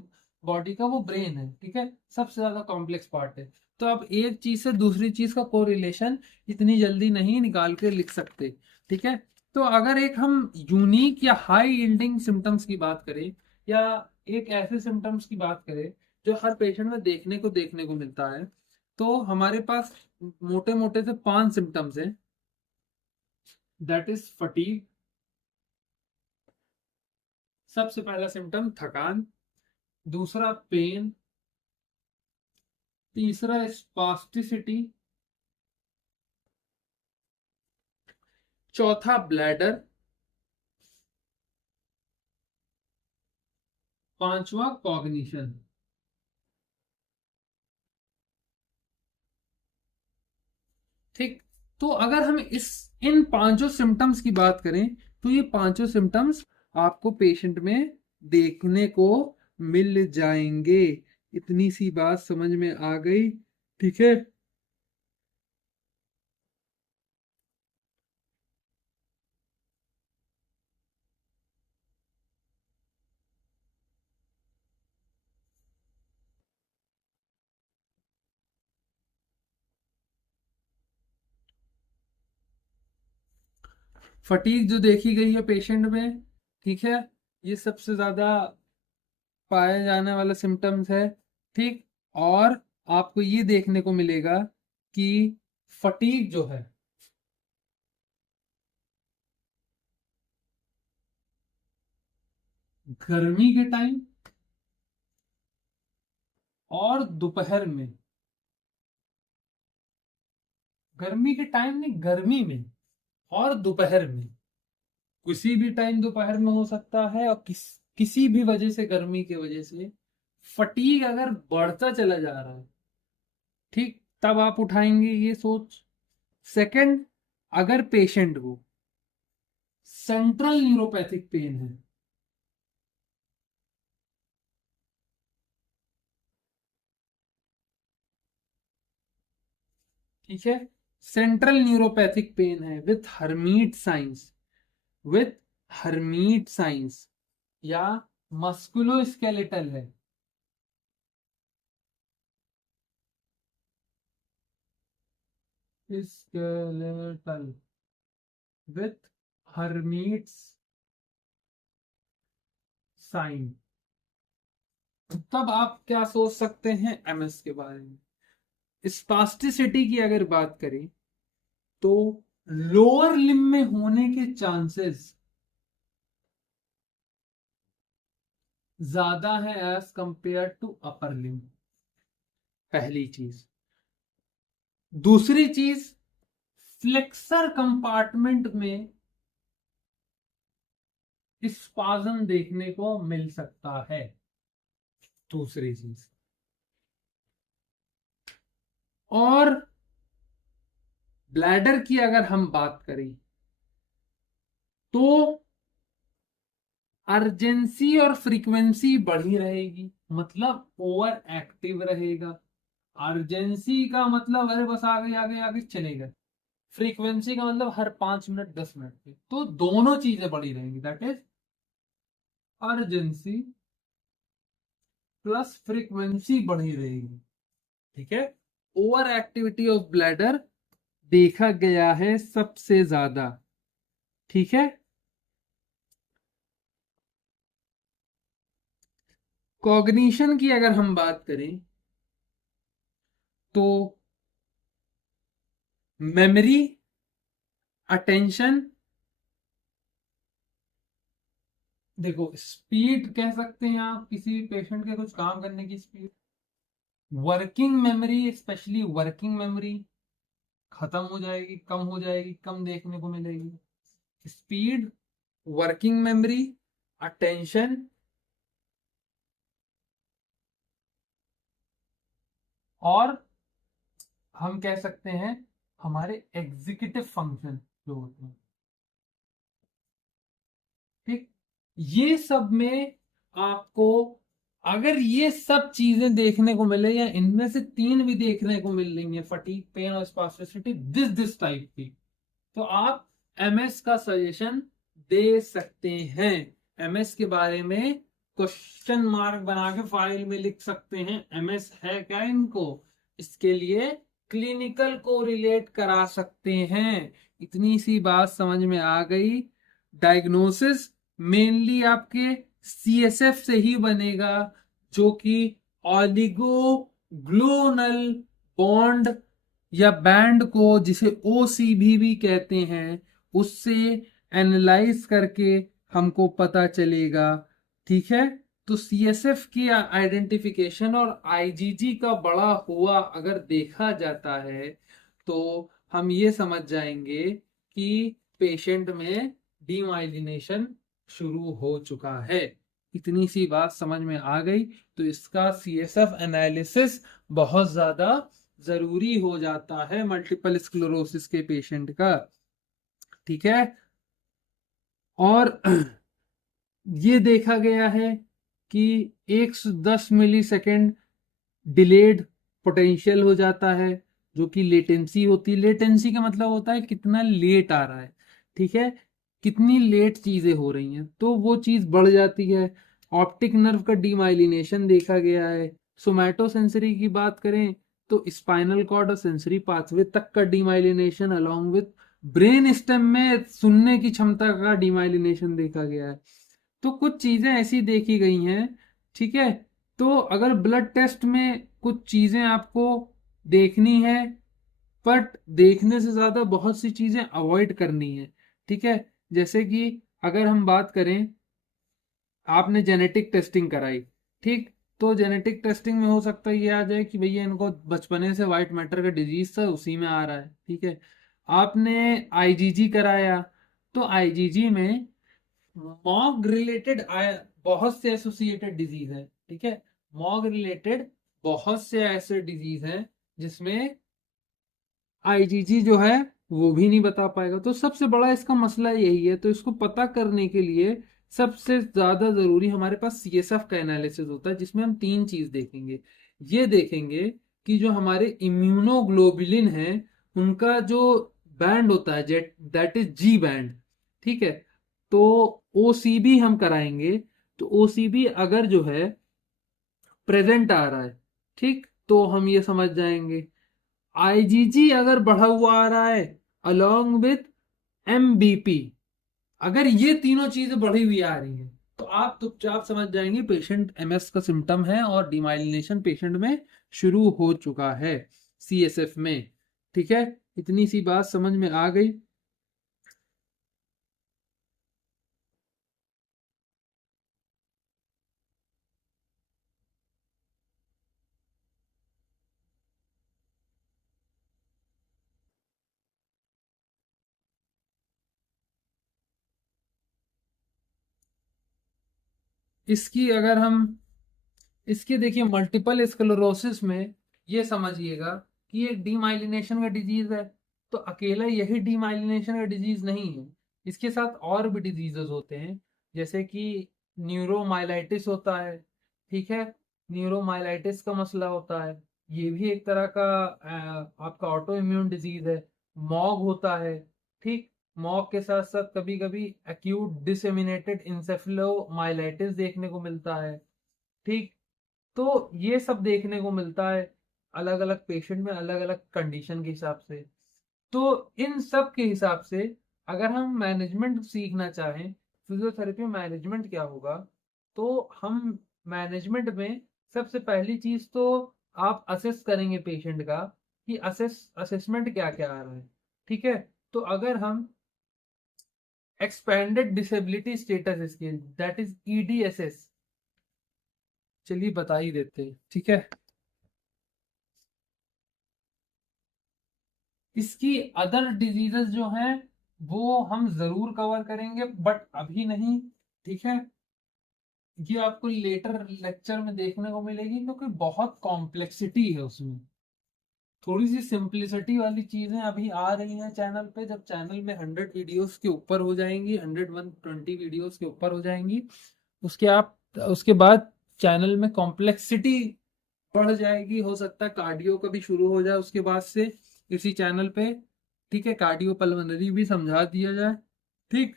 बॉडी का वो ब्रेन है। ठीक है, सबसे ज्यादा कॉम्प्लेक्स पार्ट है। तो अब एक चीज से दूसरी चीज का कोरिलेशन इतनी जल्दी नहीं निकाल के लिख सकते। ठीक है, तो अगर एक हम यूनिक या हाई यील्डिंग सिम्टम्स की बात करें, या एक ऐसे सिम्टम्स की बात करें जो हर पेशेंट में देखने को मिलता है, तो हमारे पास मोटे मोटे से 5 सिम्टम्स हैं। दैट इज फटीग, सबसे पहला सिम्टम थकान, दूसरा पेन, तीसरा स्पास्टिसिटी, चौथा ब्लैडर, पांचवा कॉग्निशन। ठीक, तो अगर हम इस इन पांचों सिम्टम्स की बात करें तो ये पांचों सिम्टम्स आपको पेशेंट में देखने को मिल जाएंगे। इतनी सी बात समझ में आ गई। ठीक है, फटीग जो देखी गई है पेशेंट में, ठीक है, ये सबसे ज्यादा पाया जाने वाला सिम्टम्स है। ठीक, और आपको ये देखने को मिलेगा कि फटीग जो है गर्मी के टाइम और दोपहर में, गर्मी के टाइम नहीं, गर्मी में और दोपहर में, किसी भी टाइम दोपहर में हो सकता है, और किसी भी वजह से, गर्मी की वजह से फटीग अगर बढ़ता चला जा रहा है, ठीक, तब आप उठाएंगे ये सोच। सेकंड, अगर पेशेंट को सेंट्रल न्यूरोपैथिक पेन है, ठीक है, सेंट्रल न्यूरोपैथिक पेन है with Hermite science, with Hermite science, या मस्कुलोस्केलेटल है, स्केलेटल विथ हर्मीट्स साइन, तब आप क्या सोच सकते हैं एमएस के बारे में। स्पास्टिसिटी की अगर बात करें तो लोअर लिम्ब में होने के चांसेस ज्यादा है as compare to upper limb, पहली चीज। दूसरी चीज, फ्लेक्सर कंपार्टमेंट में स्पाज्म देखने को मिल सकता है, दूसरी चीज। और ब्लैडर की अगर हम बात करें तो अर्जेंसी और फ्रीक्वेंसी बढ़ी रहेगी, मतलब ओवर एक्टिव रहेगा। अर्जेंसी का मतलब अरे बस आगे आगे आगे चलेगा, फ्रीक्वेंसी का मतलब हर 5 मिनट 10 मिनट पे, तो दोनों चीजें बढ़ी रहेंगी, that is urgency plus frequency बढ़ी रहेगी, ठीक है। ओवर एक्टिविटी ऑफ ब्लैडर देखा गया है सबसे ज्यादा, ठीक है। कॉग्निशन की अगर हम बात करें तो मेमोरी, अटेंशन, देखो स्पीड कह सकते हैं आप किसी भी पेशेंट के कुछ काम करने की speed, working memory, specially working memory खत्म हो जाएगी, कम हो जाएगी, कम देखने को मिलेगी। स्पीड, वर्किंग मेमोरी, अटेंशन, और हम कह सकते हैं हमारे एग्जीक्यूटिव फंक्शन जो होते हैं, ठीक। ये सब में आपको अगर ये सब चीजें देखने को मिले, या इनमें से तीन भी देखने को मिल रही है, फटीग, पेन और स्पास्टिसिटी, दिस टाइप की, तो आप एमएस का सजेशन दे सकते हैं। एमएस के बारे में क्वेश्चन मार्क बना के फाइल में लिख सकते हैं, एमएस है क्या इनको, इसके लिए क्लिनिकल को रिलेट करा सकते हैं। इतनी सी बात समझ में आ गई। डायग्नोसिस मेनली आपके सीएसएफ से ही बनेगा, जो कि ऑलिगोग्लोनल बॉन्ड या बैंड को, जिसे ओसीबी भी कहते हैं, उससे एनालाइज करके हमको पता चलेगा, ठीक है। तो सीएसएफ की आइडेंटिफिकेशन और आईजीजी का बड़ा हुआ अगर देखा जाता है तो हम ये समझ जाएंगे कि पेशेंट में डीमाइलिनेशन शुरू हो चुका है। इतनी सी बात समझ में आ गई, तो इसका सीएसएफ एनालिसिस बहुत ज्यादा जरूरी हो जाता है मल्टीपल स्क्लेरोसिस के पेशेंट का, ठीक है। और ये देखा गया है कि 110 मिली सेकेंड डिलेड पोटेंशियल हो जाता है, जो कि लेटेंसी होती है। लेटेंसी का मतलब होता है कितना लेट आ रहा है, ठीक है, कितनी लेट चीजें हो रही हैं, तो वो चीज बढ़ जाती है। ऑप्टिक नर्व का डीमाइलिनेशन देखा गया है। सोमैटोसेंसरी की बात करें तो स्पाइनल कॉर्ड और सेंसरी पाथवे तक का demyelination, along with brain stem में सुनने की क्षमता का डीमाइलिनेशन देखा गया है। तो कुछ चीजें ऐसी देखी गई हैं, ठीक है। तो अगर ब्लड टेस्ट में कुछ चीजें आपको देखनी है, बट देखने से ज्यादा बहुत सी चीजें अवॉइड करनी है, ठीक है। जैसे कि अगर हम बात करें, आपने जेनेटिक टेस्टिंग कराई, ठीक, तो जेनेटिक टेस्टिंग में हो सकता है ये आ जाए कि भैया इनको बचपने से वाइट मैटर का डिजीज था, उसी में आ रहा है। ठीक है, आपने आईजीजी कराया, तो आईजीजी में मॉग रिलेटेड बहुत से एसोसिएटेड डिजीज है। ठीक है, मॉग रिलेटेड बहुत से ऐसे डिजीज हैं जिसमें आईजीजी जो है वो भी नहीं बता पाएगा। तो सबसे बड़ा इसका मसला यही है। तो इसको पता करने के लिए सबसे ज्यादा जरूरी हमारे पास सीएसएफ का एनालिसिस होता है, जिसमें हम तीन चीज देखेंगे। ये देखेंगे कि जो हमारे इम्यूनोग्लोबुलिन है उनका जो बैंड होता है, दैट इज जी बैंड। ठीक है, तो ओसीबी हम कराएंगे। तो ओसीबी अगर जो है प्रेजेंट आ रहा है, ठीक, तो हम ये समझ जाएंगे। आईजीजी अगर बढ़ा हुआ आ रहा है अलोंग विथ एमबीपी, अगर ये तीनों चीजें बढ़ी हुई आ रही हैं, तो आप चुपचाप समझ जाएंगे पेशेंट एमएस का सिम्टम है और डिमाइलिनेशन पेशेंट में शुरू हो चुका है सीएसएफ में। ठीक है, इतनी सी बात समझ में आ गई। इसकी अगर हम इसके देखिए मल्टीपल स्क्लेरोसिस में ये समझिएगा कि ये डीमाइलिनेशन का डिजीज है। तो अकेला यही डीमाइलिनेशन का डिजीज नहीं है, इसके साथ और भी डिजीजेस होते हैं, जैसे कि न्यूरोमाइलाइटिस होता है। ठीक है, न्यूरोमाइलाइटिस का मसला होता है, ये भी एक तरह का आपका ऑटो इम्यून डिजीज है। मॉग होता है। ठीक, मॉग के साथ साथ कभी कभी एक्यूट डिसेमिनेटेड इंसेफेलोमाइलाइटिस देखने को मिलता है। ठीक, तो ये सब देखने को मिलता है अलग अलग पेशेंट में अलग अलग कंडीशन के हिसाब से। तो इन सब के हिसाब से अगर हम मैनेजमेंट सीखना चाहें, फिजियोथेरेपी मैनेजमेंट क्या होगा, तो हम मैनेजमेंट में सबसे पहली चीज तो आप असेस करेंगे पेशेंट का कि असेसमेंट क्या क्या आ रहा है। ठीक है, तो अगर हम expanded disability status scale, that is EDSS, चलिए बता ही देते हैं। ठीक है, इसकी अदर डिजीजेस जो हैं वो हम जरूर कवर करेंगे, बट अभी नहीं। ठीक है, ये आपको लेटर लेक्चर में देखने को मिलेगी, क्योंकि बहुत कॉम्प्लेक्सिटी है उसमें। थोड़ी सी सिंप्लिसिटी वाली चीजें अभी आ रही हैं चैनल पे। जब चैनल में 100 वीडियोस के ऊपर हो जाएंगी, 120 वीडियोस के ऊपर हो जाएंगी, उसके बाद चैनल में कॉम्प्लेक्सिटी बढ़ जाएगी। हो सकता है कार्डियो का भी शुरू हो जाए उसके बाद से इसी चैनल पे। ठीक है, कार्डियो पल्मोनरी भी समझा दिया जाए। ठीक,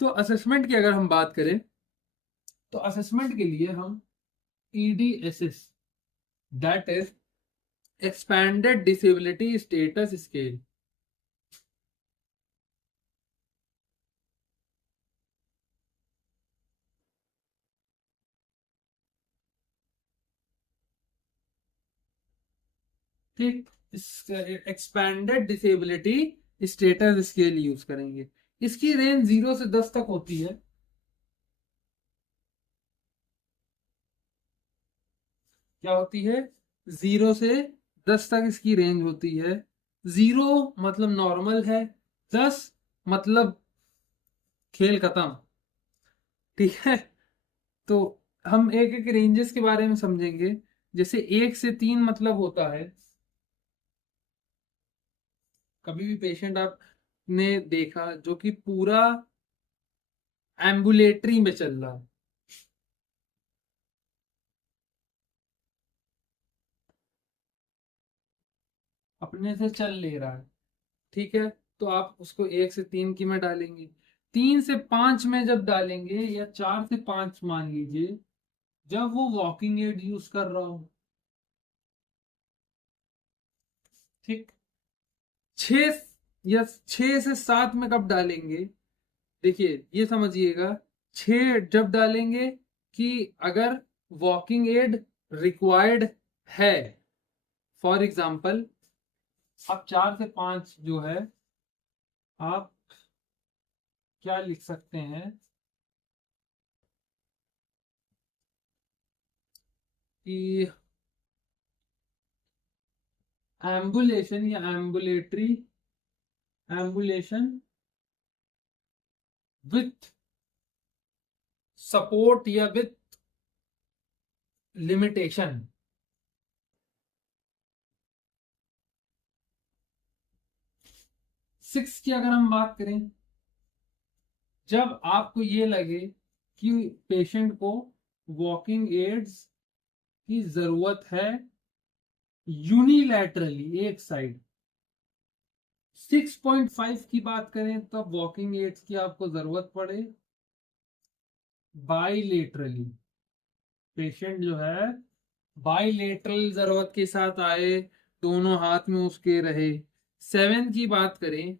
तो असेसमेंट की अगर हम बात करें, तो असेसमेंट के लिए हम EDSS, that is expanded disability status scale, ठीक, expanded disability status scale use करेंगे। इसकी रेंज 0 से 10 तक होती है। क्या होती है? 0 से 10 तक इसकी रेंज होती है। 0 मतलब नॉर्मल है, 10 मतलब खेल खत्म। ठीक है, तो हम एक एक रेंजेस के बारे में समझेंगे। जैसे 1 से 3 मतलब होता है, कभी भी पेशेंट आपने देखा जो कि पूरा एम्बुलेटरी में चल रहा है, अपने से चल ले रहा है। ठीक है, तो आप उसको 1 से 3 की में डालेंगे। 3 से 5 में जब डालेंगे, या 4 से 5 मान लीजिए, जब वो वॉकिंग एड यूज कर रहा हो। ठीक, 6 या 6 से 7 में कब डालेंगे? देखिए ये समझिएगा, 6 जब डालेंगे कि अगर वॉकिंग एड रिक्वायर्ड है। फॉर एग्जाम्पल, अब 4 से 5 जो है, आप क्या लिख सकते हैं कि एम्बुलेशन या एम्बुलेशन विथ सपोर्ट या विथ लिमिटेशन। 6 की अगर हम बात करें, जब आपको ये लगे कि पेशेंट को वॉकिंग एड्स की जरूरत है यूनिलैटरली एक साइड। 6.5 की बात करें तब वॉकिंग एड्स की आपको जरूरत पड़े बाइलेटरली। पेशेंट जो है बाइलेटरल जरूरत के साथ आए, दोनों हाथ में उसके रहे। 7 की बात करें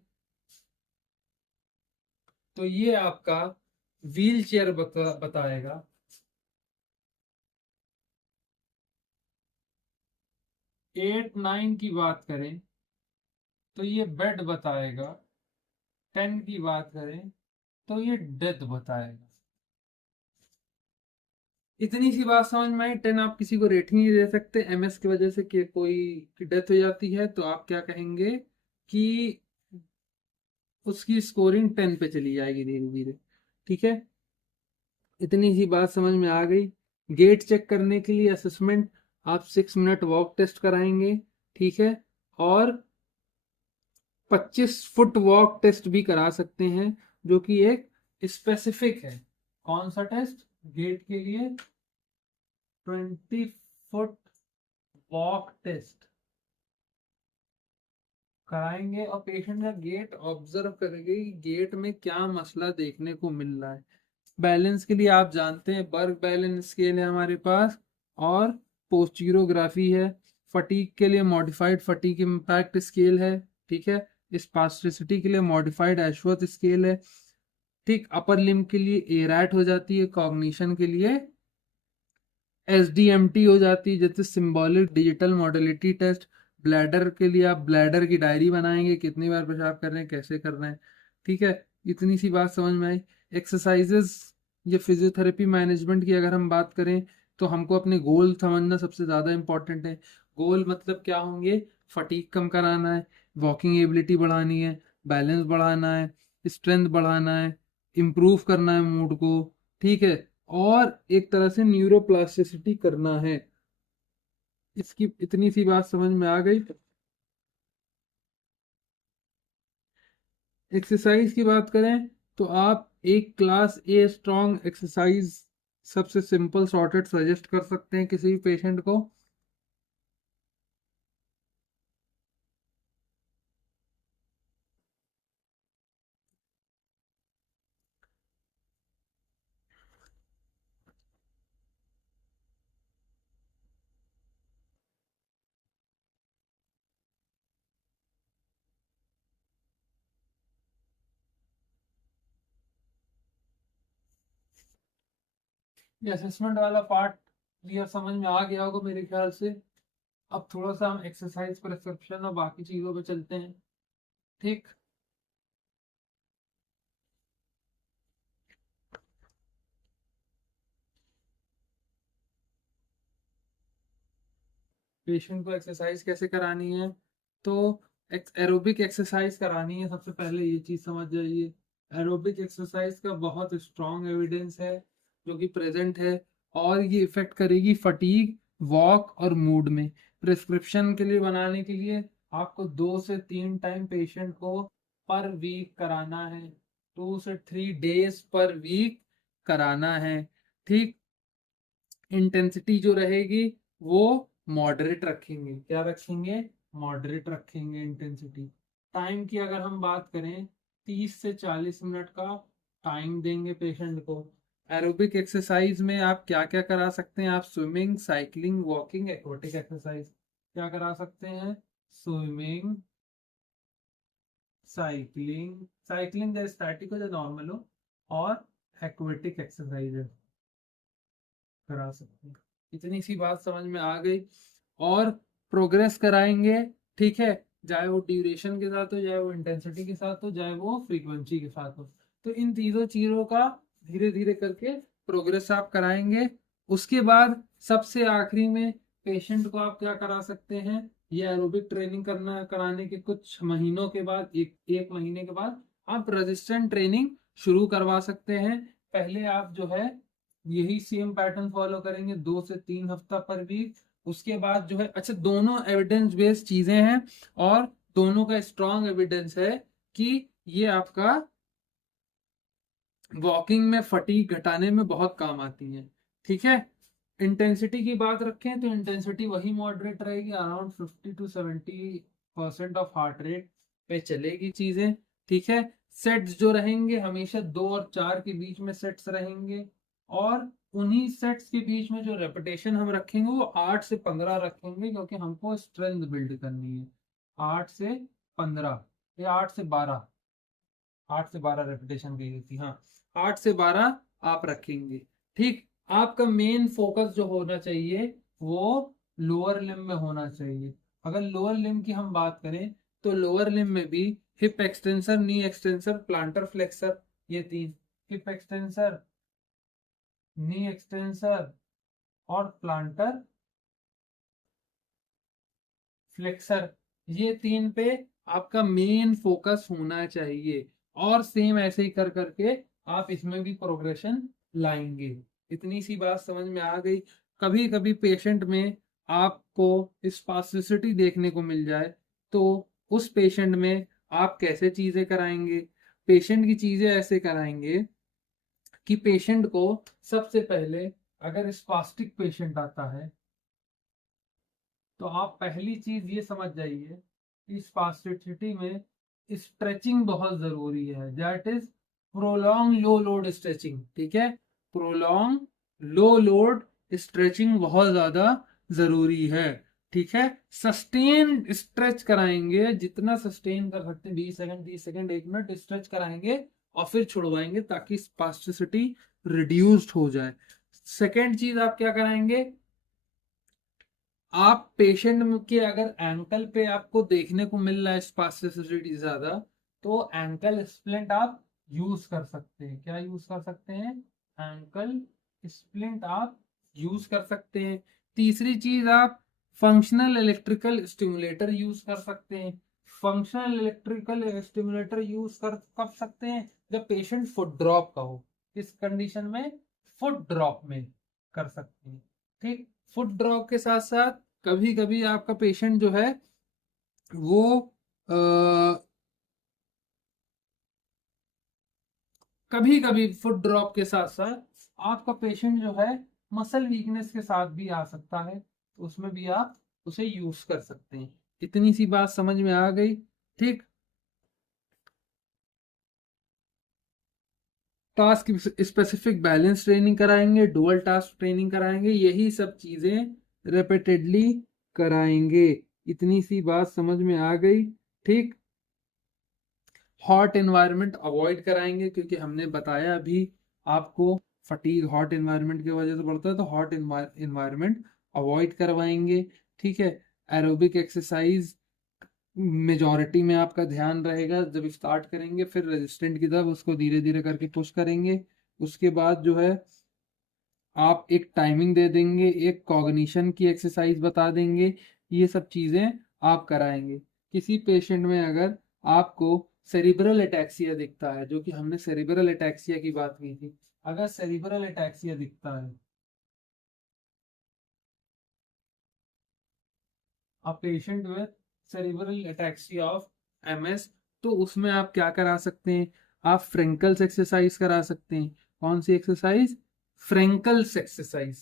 तो ये आपका व्हील चेयर बताएगा। 8 9 की बात करें तो ये बेड बताएगा। 10 की बात करें तो ये डेथ बताएगा। इतनी सी बात समझ में आई। 10 आप किसी को रेटिंग नहीं दे सकते एमएस की वजह से कि कोई की डेथ हो जाती है, तो आप क्या कहेंगे कि उसकी स्कोरिंग 10 पे चली जाएगी धीरे धीरे। ठीक है, इतनी सी बात समझ में आ गई। गेट चेक करने के लिए असेसमेंट आप 6 मिनट वॉक टेस्ट कराएंगे। ठीक है, और 25 फुट वॉक टेस्ट भी करा सकते हैं, जो कि एक स्पेसिफिक है। कौन सा टेस्ट? गेट के लिए 20 फुट वॉक टेस्ट कराएंगे और पेशेंट का गेट ऑब्जर्व करेंगे कि गेट में क्या मसला देखने को मिल रहा है। बैलेंस के लिए आप जानते हैं बर्ग बैलेंस स्केल है हमारे पास और पोस्टीरोग्राफी है। फटीक के लिए मॉडिफाइड फटीक इम्पैक्ट स्केल है। ठीक है, स्पास्टिसिटी के लिए मॉडिफाइड एशवर्थ स्केल है। ठीक, अपर लिम्ब के लिए एरैट हो जाती है। कॉग्निशन के लिए SDMT हो जाती है, जैसे symbolic digital modality test. Bladder के लिए आप ब्लैडर की डायरी बनाएंगे, कितनी बार पेशाब कर रहे हैं, कैसे कर रहे हैं। ठीक है, इतनी सी बात समझ में आई। एक्सरसाइजेस या फिजियोथेरेपी मैनेजमेंट की अगर हम बात करें तो हमको अपने गोल समझना सबसे ज़्यादा इंपॉर्टेंट है। गोल मतलब क्या होंगे? फटीक कम कराना है, वॉकिंग एबिलिटी बढ़ानी है, बैलेंस बढ़ाना है, स्ट्रेंथ बढ़ाना है, इम्प्रूव करना है मूड को। ठीक है, और एक तरह से न्यूरोप्लास्टिसिटी करना है। इसकी इतनी सी बात समझ में आ गई। एक्सरसाइज की बात करें तो आप एक क्लास ए स्ट्रॉन्ग एक्सरसाइज सबसे सिंपल सॉर्टेड सजेस्ट कर सकते हैं किसी भी पेशेंट को। ये असेसमेंट वाला पार्ट क्लियर समझ में आ गया होगा मेरे ख्याल से। अब थोड़ा सा हम एक्सरसाइज प्रिस्क्रिप्शन और बाकी चीज़ों पे चलते हैं। ठीक, पेशेंट को एक्सरसाइज कैसे करानी है, तो एरोबिक एक्सरसाइज करानी है। सबसे पहले ये चीज़ समझ जाइए, एरोबिक एक्सरसाइज का बहुत स्ट्रॉन्ग एविडेंस है जो कि प्रेजेंट है, और ये इफेक्ट करेगी फटीग, वॉक और मूड में। प्रिस्क्रिप्शन के लिए बनाने के लिए आपको 2 से 3 टाइम पेशेंट को पर वीक कराना है, 2 से 3 डेज पर वीक कराना है। ठीक, इंटेंसिटी जो रहेगी वो मॉडरेट रखेंगे। क्या रखेंगे? मॉडरेट रखेंगे इंटेंसिटी। टाइम की अगर हम बात करें 30 से 40 मिनट का टाइम देंगे पेशेंट को। एरोबिक एक्सरसाइज में आप क्या क्या करा सकते हैं? आप swimming, cycling, walking, aquatic exercise क्या करा सकते हैं? स्विमिंग, साइकिलिंग, साइकिलिंग जो स्टैटिक हो या नॉर्मल हो, और एक्वेटिक एक्सरसाइज करा सकते हैं। इतनी सी बात समझ में आ गई, और प्रोग्रेस कराएंगे। ठीक है, चाहे वो ड्यूरेशन के साथ हो, चाहे वो इंटेंसिटी के साथ हो, चाहे वो फ्रीक्वेंसी के साथ हो। तो इन तीनों चीजों का धीरे धीरे करके प्रोग्रेस आप कराएंगे। उसके बाद सबसे आखिरी में पेशेंट को आप क्या करा सकते हैं, ये एरोबिक ट्रेनिंग कराने के कुछ महीनों के बाद, एक महीने के बाद आप रेजिस्टेंट ट्रेनिंग शुरू करवा सकते हैं। पहले आप जो है यही सेम पैटर्न फॉलो करेंगे 2 से 3 हफ्ता पर वीक। उसके बाद जो है, अच्छा दोनों एविडेंस बेस्ड चीजें हैं और दोनों का स्ट्रॉन्ग एविडेंस है कि ये आपका वॉकिंग में फटीग घटाने में बहुत काम आती है। ठीक है, इंटेंसिटी की बात रखें तो इंटेंसिटी वही मॉडरेट रहेगी, around 50 to 70% of heart rate पे चलेगी चीजें। ठीक है, सेट्स जो रहेंगे हमेशा 2 और 4 के बीच में सेट्स रहेंगे, और उन्हीं सेट्स के बीच में जो रेपिटेशन हम रखेंगे वो 8 से 15 रखेंगे, क्योंकि हमको स्ट्रेंथ बिल्ड करनी है। 8 से 15 या 8 से 12, 8 से 12 रेपिटेशन की थी, हाँ 8 से 12 आप रखेंगे। ठीक, आपका मेन फोकस जो होना चाहिए वो लोअर लिम्ब में होना चाहिए। अगर लोअर लिम्ब की हम बात करें तो लोअर लिम्ब में भी हिप एक्सटेंसर, नी एक्सटेंसर, प्लांटर फ्लेक्सर, ये 3, हिप एक्सटेंसर, नी एक्सटेंसर और प्लांटर फ्लेक्सर, ये 3 पे आपका मेन फोकस होना चाहिए। और सेम ऐसे ही कर करके आप इसमें भी प्रोग्रेशन लाएंगे। इतनी सी बात समझ में आ गई। कभी कभी पेशेंट में आपको स्पास्टिसिटी देखने को मिल जाए तो उस पेशेंट में आप कैसे चीजें कराएंगे? पेशेंट की चीजें ऐसे कराएंगे कि पेशेंट को सबसे पहले, अगर स्पास्टिक पेशेंट आता है तो आप पहली चीज ये समझ जाइए कि स्पास्टिसिटी में स्ट्रेचिंग बहुत जरूरी है। That is prolong low load stretching. ठीक है, प्रोलॉन्ग लो लोड स्ट्रेचिंग बहुत ज्यादा जरूरी है। ठीक है, सस्टेन स्ट्रेच कराएंगे, जितना सस्टेन कर सकते हैं 20 सेकंड, 30 सेकंड, 1 मिनट स्ट्रेच कराएंगे और फिर छुड़वाएंगे ताकि स्पास्टिसिटी रिड्यूस्ड हो जाए। सेकेंड चीज आप क्या कराएंगे, आप पेशेंट के अगर एंकल पे आपको देखने को मिल रहा है स्पास्टिसिटी ज्यादा, तो एंकल स्प्लिंट आप यूज कर सकते हैं। क्या यूज कर सकते हैं? एंकल स्प्लिंट आप यूज कर सकते हैं। तीसरी चीज, आप फंक्शनल इलेक्ट्रिकल स्टिमुलेटर यूज कर सकते हैं। फंक्शनल इलेक्ट्रिकल स्टिमुलेटर यूज कर कब सकते हैं? जब पेशेंट फुट ड्रॉप का हो। किस कंडीशन में? फुट ड्रॉप में कर सकते हैं। ठीक, फुट ड्रॉप के साथ साथ कभी कभी आपका पेशेंट जो है वो कभी कभी फुट ड्रॉप के साथ साथ आपका पेशेंट जो है मसल वीकनेस के साथ भी आ सकता है, तो उसमें भी आप उसे यूज कर सकते हैं। इतनी सी बात समझ में आ गई। ठीक, टास्क स्पेसिफिक बैलेंस ट्रेनिंग कराएंगे, डुअल टास्क ट्रेनिंग कराएंगे, यही सब चीजें रिपीटेडली कराएंगे। इतनी सी बात समझ में आ गई। ठीक, हॉट एनवायरनमेंट अवॉइड कराएंगे, क्योंकि हमने बताया अभी आपको फटीग हॉट एनवायरनमेंट की वजह से बढ़ता है, तो हॉट एनवायरनमेंट अवॉइड करवाएंगे। ठीक है, एरोबिक एक्सरसाइज मेजॉरिटी में आपका ध्यान रहेगा जब स्टार्ट करेंगे, फिर रेजिस्टेंट की तरफ उसको धीरे धीरे करके पुश करेंगे। उसके बाद जो है आप एक टाइमिंग दे देंगे, एक कॉग्निशन की एक्सरसाइज बता देंगे, ये सब चीजें आप कराएंगे। किसी पेशेंट में अगर आपको सेरिब्रल एटैक्सिया दिखता है, जो कि हमने सेरिब्रल एटैक्सिया की बात की थी, अगर सेरिब्रल एटैक्सिया दिखता है, a patient with cerebral ataxia of MS, तो उसमें आप क्या करा सकते हैं? आप फ्रेंकल्स एक्सरसाइज करा सकते हैं। कौन सी एक्सरसाइज? फ्रेंकल्स एक्सरसाइज।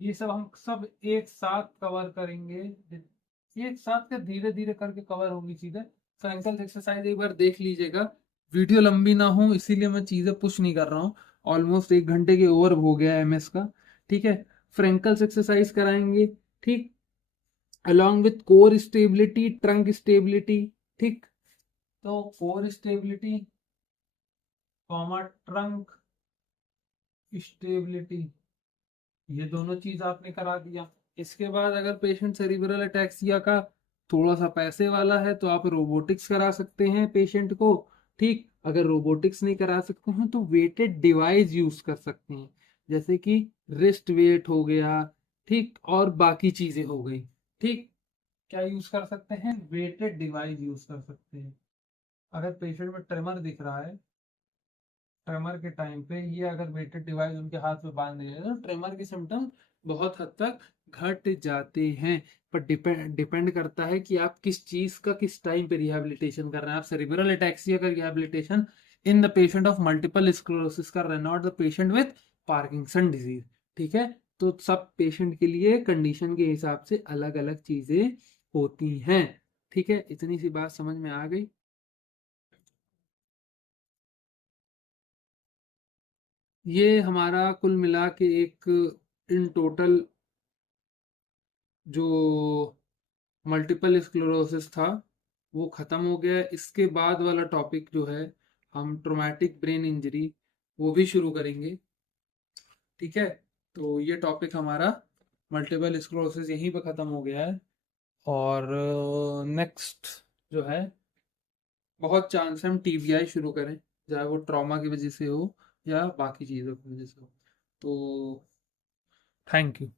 ये सब हम सब एक साथ कवर करेंगे, एक साथ के धीरे धीरे करके कवर होंगी चीजें। फ्रेंकल्स एक्सरसाइज एक बार देख लीजिएगा, वीडियो लंबी ना हो इसीलिए मैं चीजें पुश नहीं कर रहा हूँ। ऑलमोस्ट 1 घंटे के ओवर हो गया एमएस का। ठीक है, फ्रेंकल्स एक्सरसाइज कराएंगे। ठीक, along with core stability, trunk stability। ठीक, तो core stability comma trunk stability, ये दोनों चीज आपने करा दिया। इसके बाद अगर पेशेंट सेरिब्रल अटैक्सिया का थोड़ा सा पैसे वाला है तो आप रोबोटिक्स करा सकते हैं पेशेंट को। ठीक, अगर रोबोटिक्स नहीं करा सकते हैं तो वेटेड डिवाइस यूज कर सकते हैं, जैसे कि रिस्ट वेट हो गया, ठीक, और बाकी चीजें हो गई। ठीक, क्या यूज कर सकते हैं, वेटेड डिवाइस यूज कर सकते हैं। अगर पेशेंट में ट्रेमर दिख रहा है, ट्रेमर के टाइम पे ये अगर वेटेड डिवाइस उनके हाथ में बांध दिया जाए तो ट्रेमर के सिम्टम बहुत हद तक घट जाते हैं। पर डिपेंड करता है कि आप किस चीज का किस टाइम पे रिहैबिलिटेशन कर रहे हैं। आप सेरिब्रल अटैक्सिया का rehabilitation in the patient of multiple sclerosis कर रहे हैं, not the patient with Parkinson disease. ठीक है, तो सब पेशेंट के लिए कंडीशन के हिसाब से अलग अलग चीजें होती हैं। ठीक है, इतनी सी बात समझ में आ गई। ये हमारा कुल मिला के एक इन टोटल जो मल्टीपल स्क्लेरोसिस था वो खत्म हो गया। इसके बाद वाला टॉपिक जो है, हम ट्रोमैटिक ब्रेन इंजरी वो भी शुरू करेंगे। ठीक है, तो ये टॉपिक हमारा मल्टीपल स्क्लेरोसिस यहीं पे खत्म हो गया है। और नेक्स्ट जो है, बहुत चांस है हम टीबीआई शुरू करें, चाहे वो ट्रॉमा की वजह से हो या बाकी चीज़ों की वजह से हो। तो थैंक यू।